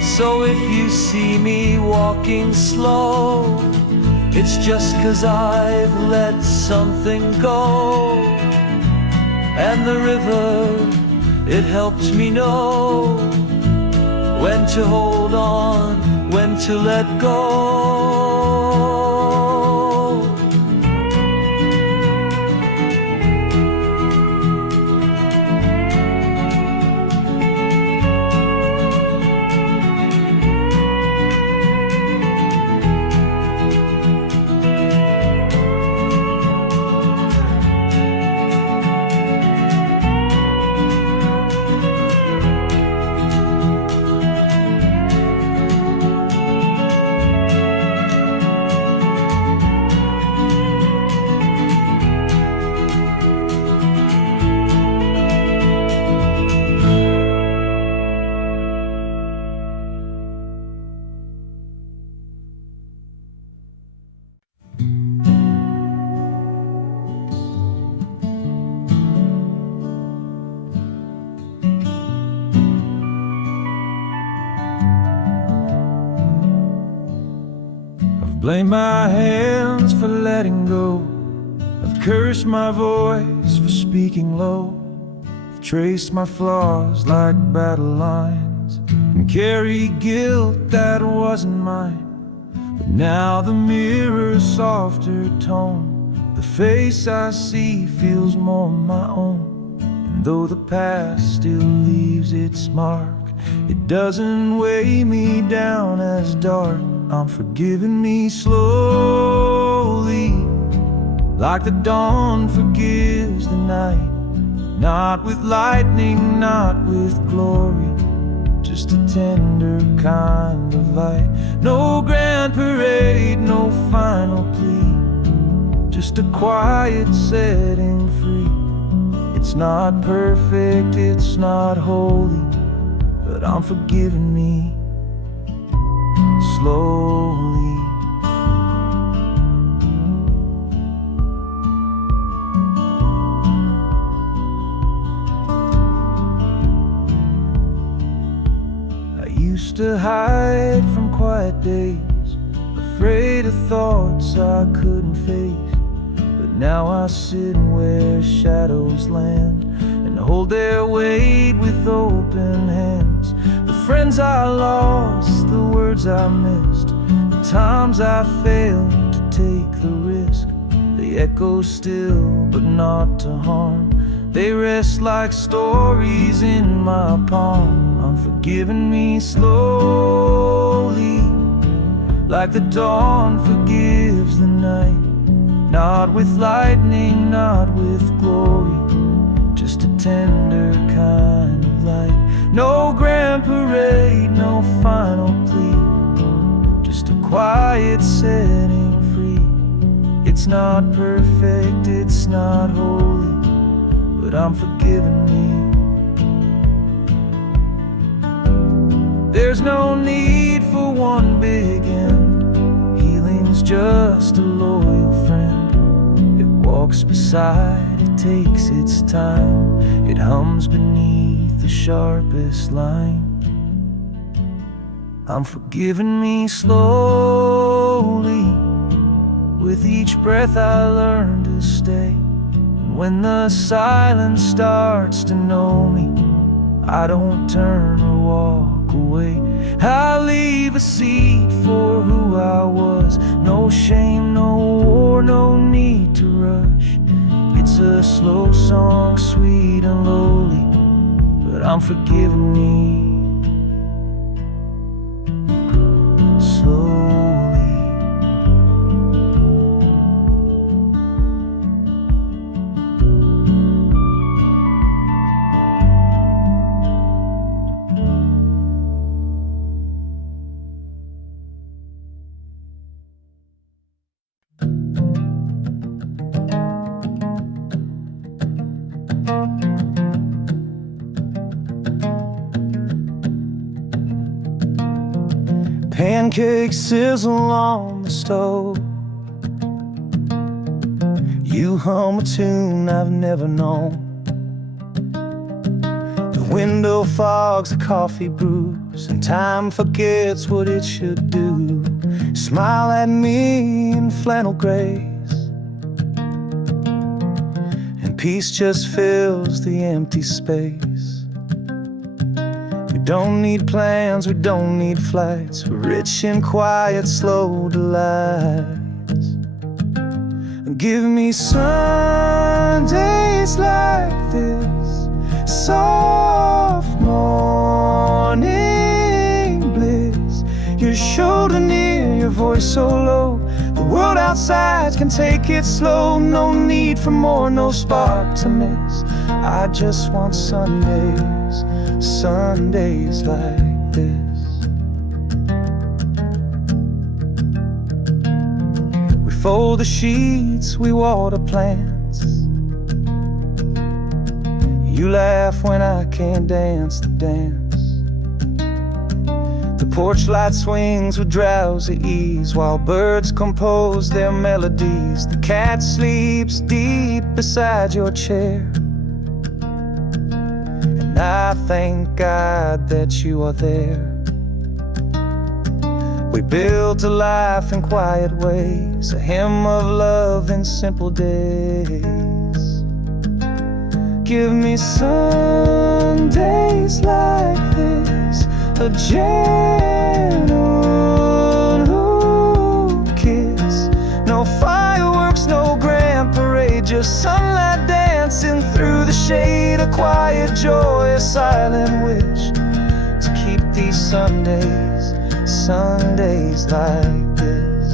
So if you see me walking slow, it's just 'cause I've let something go. And the river, it helps me know when to hold on, when to let go. Blame my hands for letting go. I've cursed my voice for speaking low. I've traced my flaws like battle lines and carried guilt that wasn't mine. But now the mirror's softer tone, the face I see feels more my own. And though the past still leaves its mark, it doesn't weigh me down as dark. I'm forgiving me slowly, like the dawn forgives the night. Not with lightning, not with glory, just a tender kind of light. No grand parade, no final plea, just a quiet setting free. It's not perfect, it's not holy, but I'm forgiving me slowly. I used to hide from quiet days, afraid of thoughts I couldn't face. But now I sit where shadows land and hold their weight with open hands. The friends I lost, the words I missed, the times I failed to take the risk, they echo still but not to harm. They rest like stories in my palm. I'm forgiving me slowly, like the dawn forgives the night. Not with lightning, not with glory, just a tender kind of light. No grand parade, no final plea, just a quiet setting free. It's not perfect, it's not holy, but I'm forgiving me. There's no need for one big end, healing's just a loyal friend. It walks beside, it takes its time, it hums beneath the sharpest line. I'm forgiving me slowly, with each breath I learn to stay. And when the silence starts to know me, I don't turn or walk away. I leave a seat for who I was. No shame, no war, no need to rush. It's a slow song, sweet and lowly, but I'm forgiving me slowly. Pancakes sizzle on the stove. You hum a tune I've never known. window fogs, the coffee brews, and time forgets what it should do. Smile at me in flannel grays, and peace just fills the empty space. We don't need plans, we don't need flights. We're rich in quiet, slow delights. Give me Sundays like this, soft morning bliss. Your shoulder near, your voice so low. The world outside can take it slow. No need for more, no spark to miss. I just want Sundays, Sundays like this. We fold the sheets, we water plants. You laugh when I can't dance the dance. The porch light swings with drowsy ease while birds compose their melodies. The cat sleeps deep beside your chair, and I thank God that you are there. We built a life in quiet ways, a hymn of love in simple days. Give me Sundays like this, a gentle kiss. No fireworks, no grand parade, just sunlight dancing through the shade. A quiet joy, a silent wish to keep these Sundays, Sundays like this.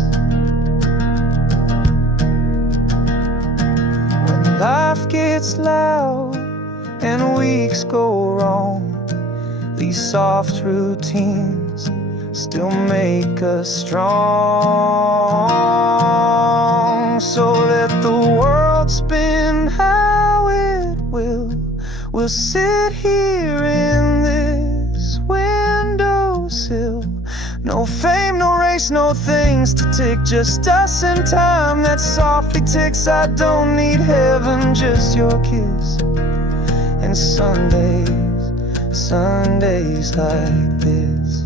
When life gets loud and weeks go wrong, these soft routines still make us strong. So let the world spin how it will. We'll sit here in this windowsill. No fame, no race, no things to tick, just us and time that softly ticks. I don't need heaven, just your kiss. And Sundays, Sundays like this.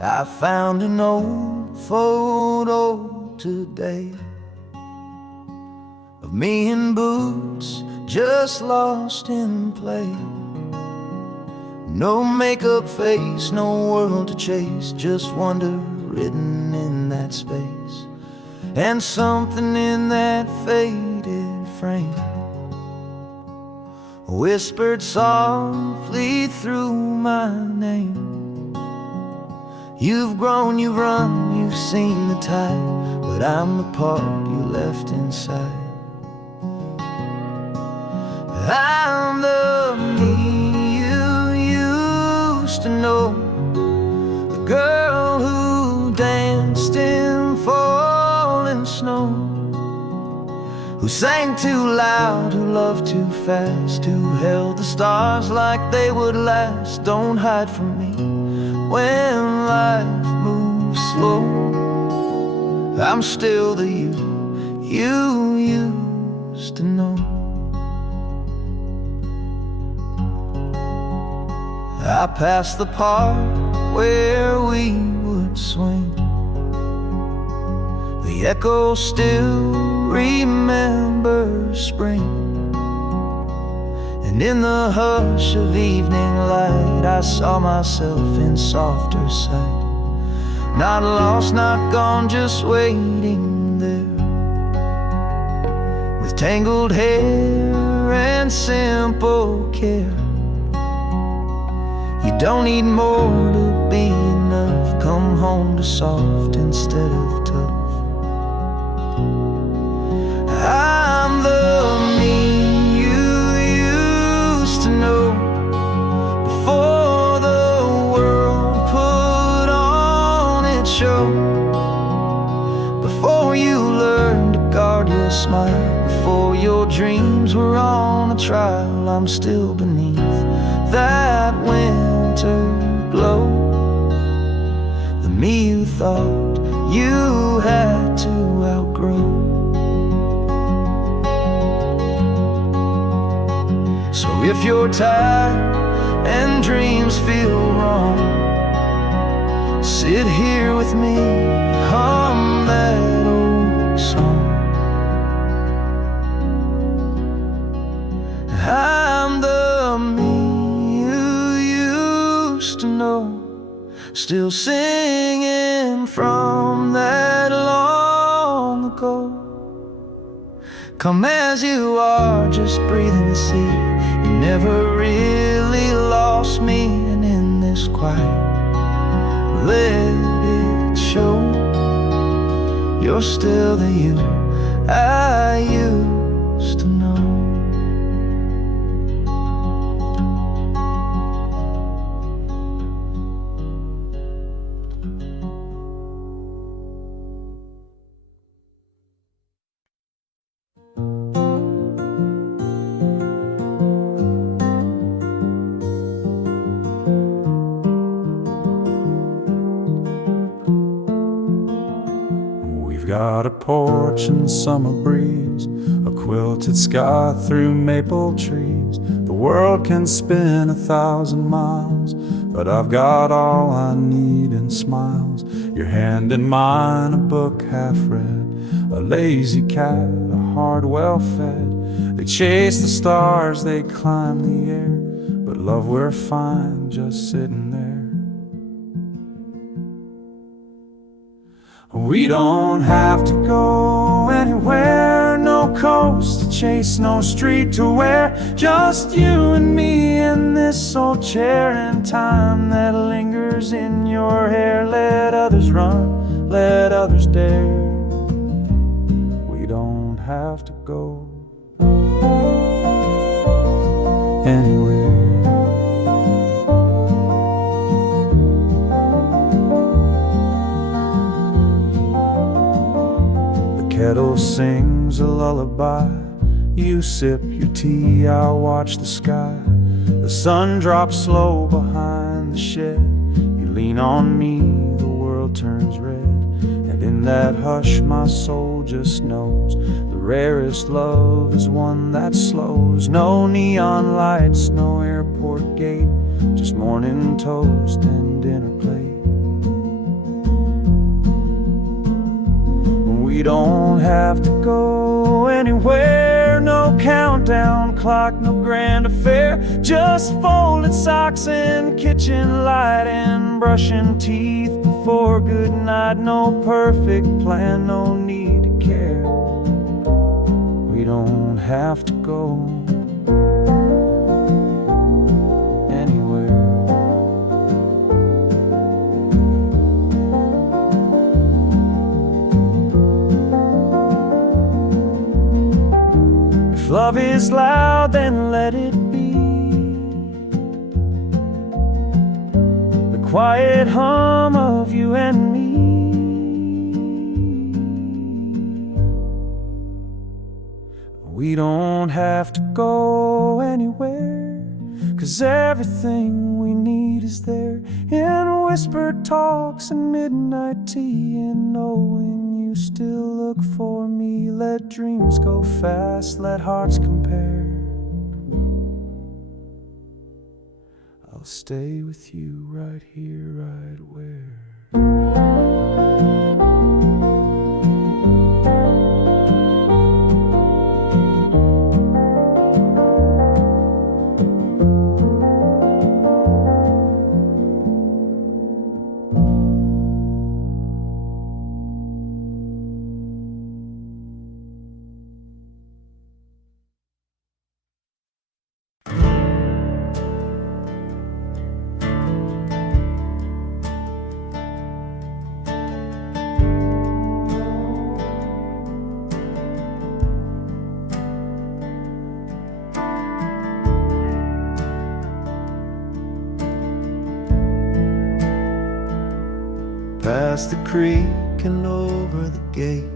I found an old photo today of me in boots, just lost in play. No makeup face, no world to chase, just wonder written in that space. And something in that faded frame whispered softly through my name. You've grown, you've run, you've seen the tide, but I'm the part you left inside. I'm the me you used to know, the girl who danced in falling snow, who sang too loud, who loved too fast, who held the stars like they would last. Don't hide from me when life moves slow. I'm still the you used to know. I passed the park where we would swing. The echo still remembers spring. And in the hush of evening light, I saw myself in softer sight. Not lost, not gone, just waiting there, with tangled hair and simple care. You don't need more to be enough. Come home to soft instead of tough. I'm the me you used to know, before the world put on its show. trial, I'm still beneath that winter glow. The me you thought you had to outgrow. So if you're tired and dreams feel wrong, sit here with me, hum that old song. I'm the me you used to know, still singing from that long ago. Come as you are, just breathing the sea. You never really lost me, and in this quiet, let it show. You're still the you I used to know. Got a porch and summer breeze, a quilted sky through maple trees. The world can spin 1,000 miles, but I've got all I need in smiles. Your hand in mine, a book half read, a lazy cat, a heart well fed. They chase the stars, they climb the air, but love, we're fine just sitting there. We don't have to go anywhere, no coast to chase, no street to wear. Just you and me in this old chair, and time that lingers in your hair. Let others run, let others dare. We don't have to go anywhere. Kettle sings a lullaby. You sip your tea, I watch the sky. The sun drops slow behind the shed. You lean on me, the world turns red. And in that hush my soul just knows the rarest love is one that slows. No neon lights, no airport gate, just morning toast and dinner plate. We don't have to go anywhere, no countdown clock, no grand affair. Just folded socks and kitchen light and brushing teeth before good night. No perfect plan, no need to care. We don't have to go anywhere. If love is loud, then let it be. The quiet hum of you and me. We don't have to go anywhere, 'cause everything we need is there. In whispered talks and midnight tea, and knowing you still look for me. Let dreams go fast, let hearts compare. I'll stay with you right here, right where. Past the creek and over the gate,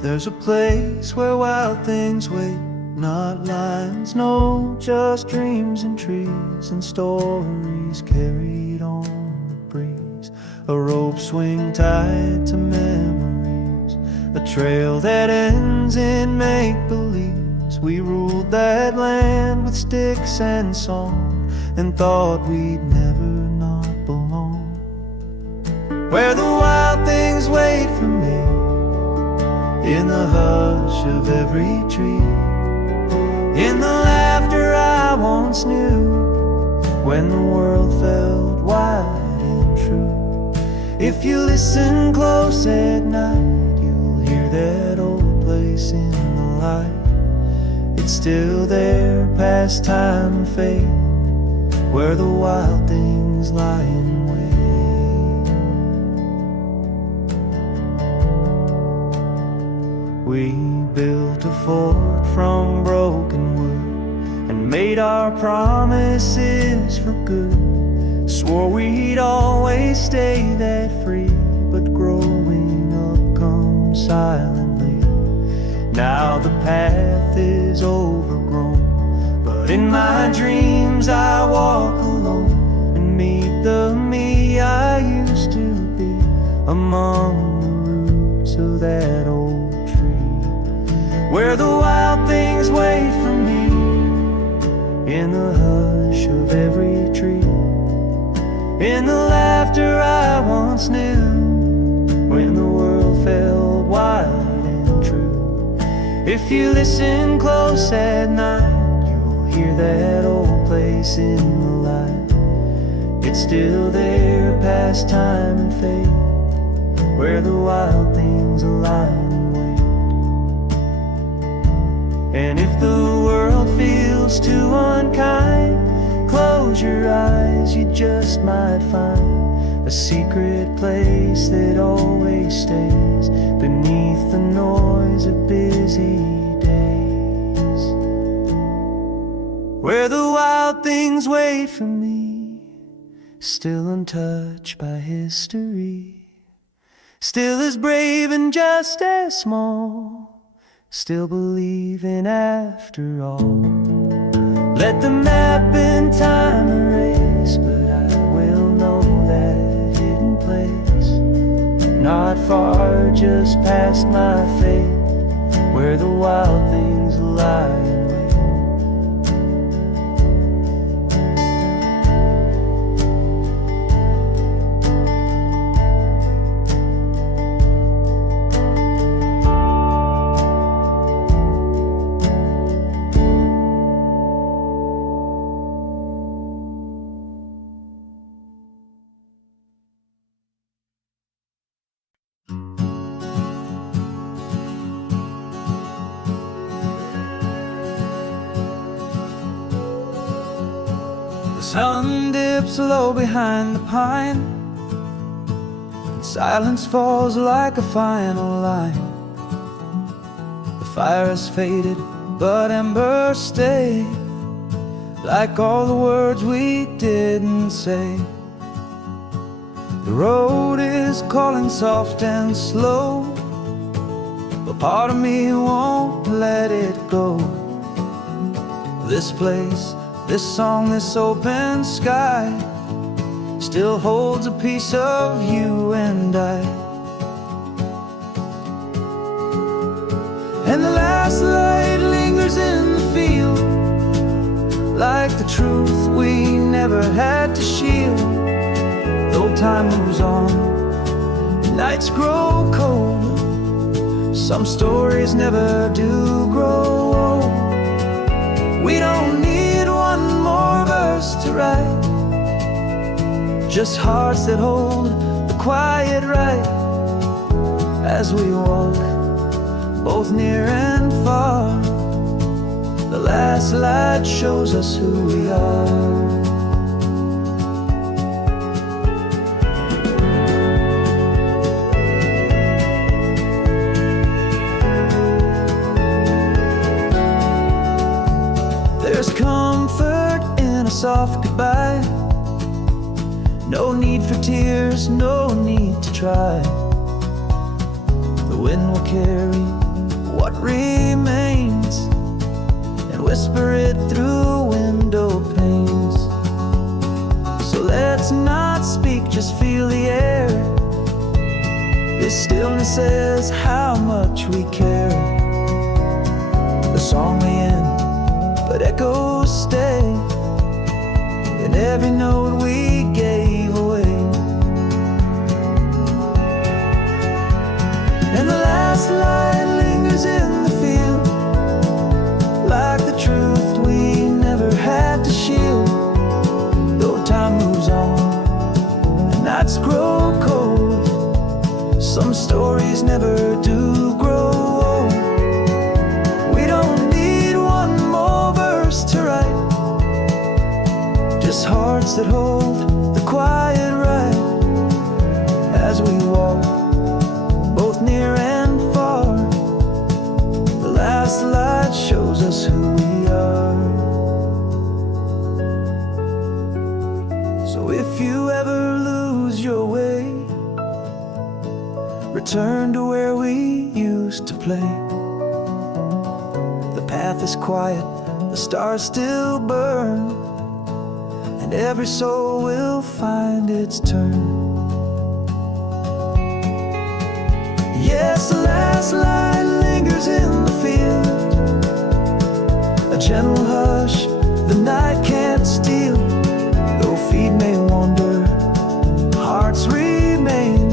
there's a place where wild things wait. not lines, no, just dreams and trees and stories carried on the breeze. A rope swing tied to memories, a trail that ends in make-believes. We ruled that land with sticks and song, and thought we'd never not belong. Where the wild things wait for me, in the hush of every tree, in the laughter I once knew, when the world felt wide and true. If you listen close at night, you'll hear that old place in the light. It's still there, past time and fate, where the wild things lie in wait. We built a fort from broken wood and made our promises for good. Swore we'd always stay that free, but growing up comes silently. Now the path is overgrown, but in my dreams I walk alone and meet the me I used to be, among the roots of that old tree, where the wild things wait for me, in the hush of every tree, in the laughter I once knew, when the world felt wide and true. If you listen close at night, you'll hear that old place in the light. It's still there, past time and fate, where the wild things align and wait. And if the world feels too unkind, close your eyes, you just might find a secret place that always stays beneath the noise of busy days, where the wild things wait for me, still untouched by history, still as brave and just as small, still believing after all. Let the map in time erase, but I will know that hidden place, not far, just past my fate, where the wild things lie and wait. The sun dips low behind the pine, and silence falls like a final line. The fire has faded, but embers stay, like all the words we didn't say. The road is calling soft and slow, but part of me won't let it go. This place, this song, this open sky, still holds a piece of you and I. And the last light lingers in the field, like the truth we never had to shield. Though time moves on, nights grow cold, some stories never do grow old. We don't need one more verse to write, just hearts that hold the quiet right, as we walk, both near and far. The last light shows us who we are. There's comfort in a soft goodbye, no need for tears, no need to try. The wind will carry what remains, whisper it through window panes. So let's not speak, just feel the air. This stillness says how much we care. The song may end, but echoes stay in every note we gave away. And the last light lingers in the field, like the truth we never had to shield. Though time moves on and nights grow cold, some stories never do grow old. We don't need one more verse to write, just hearts that hold the quiet right. As we walk, both near and far, the last light shows us who we are. So if you ever lose your way, return to where we used to play. The path is quiet, the stars still burn, and every soul will find its turn. Yes, the last light lingers in the field, a gentle hush the night can't steal. Though feet may wander, hearts remain,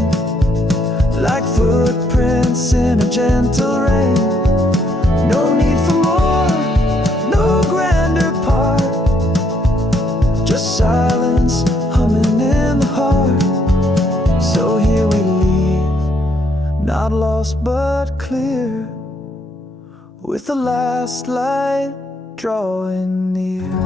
like footprints in a gentle rain. No need for more, no grander part, just silence humming in the heart. So here we leave, not lost but clear, with the last light drawing near.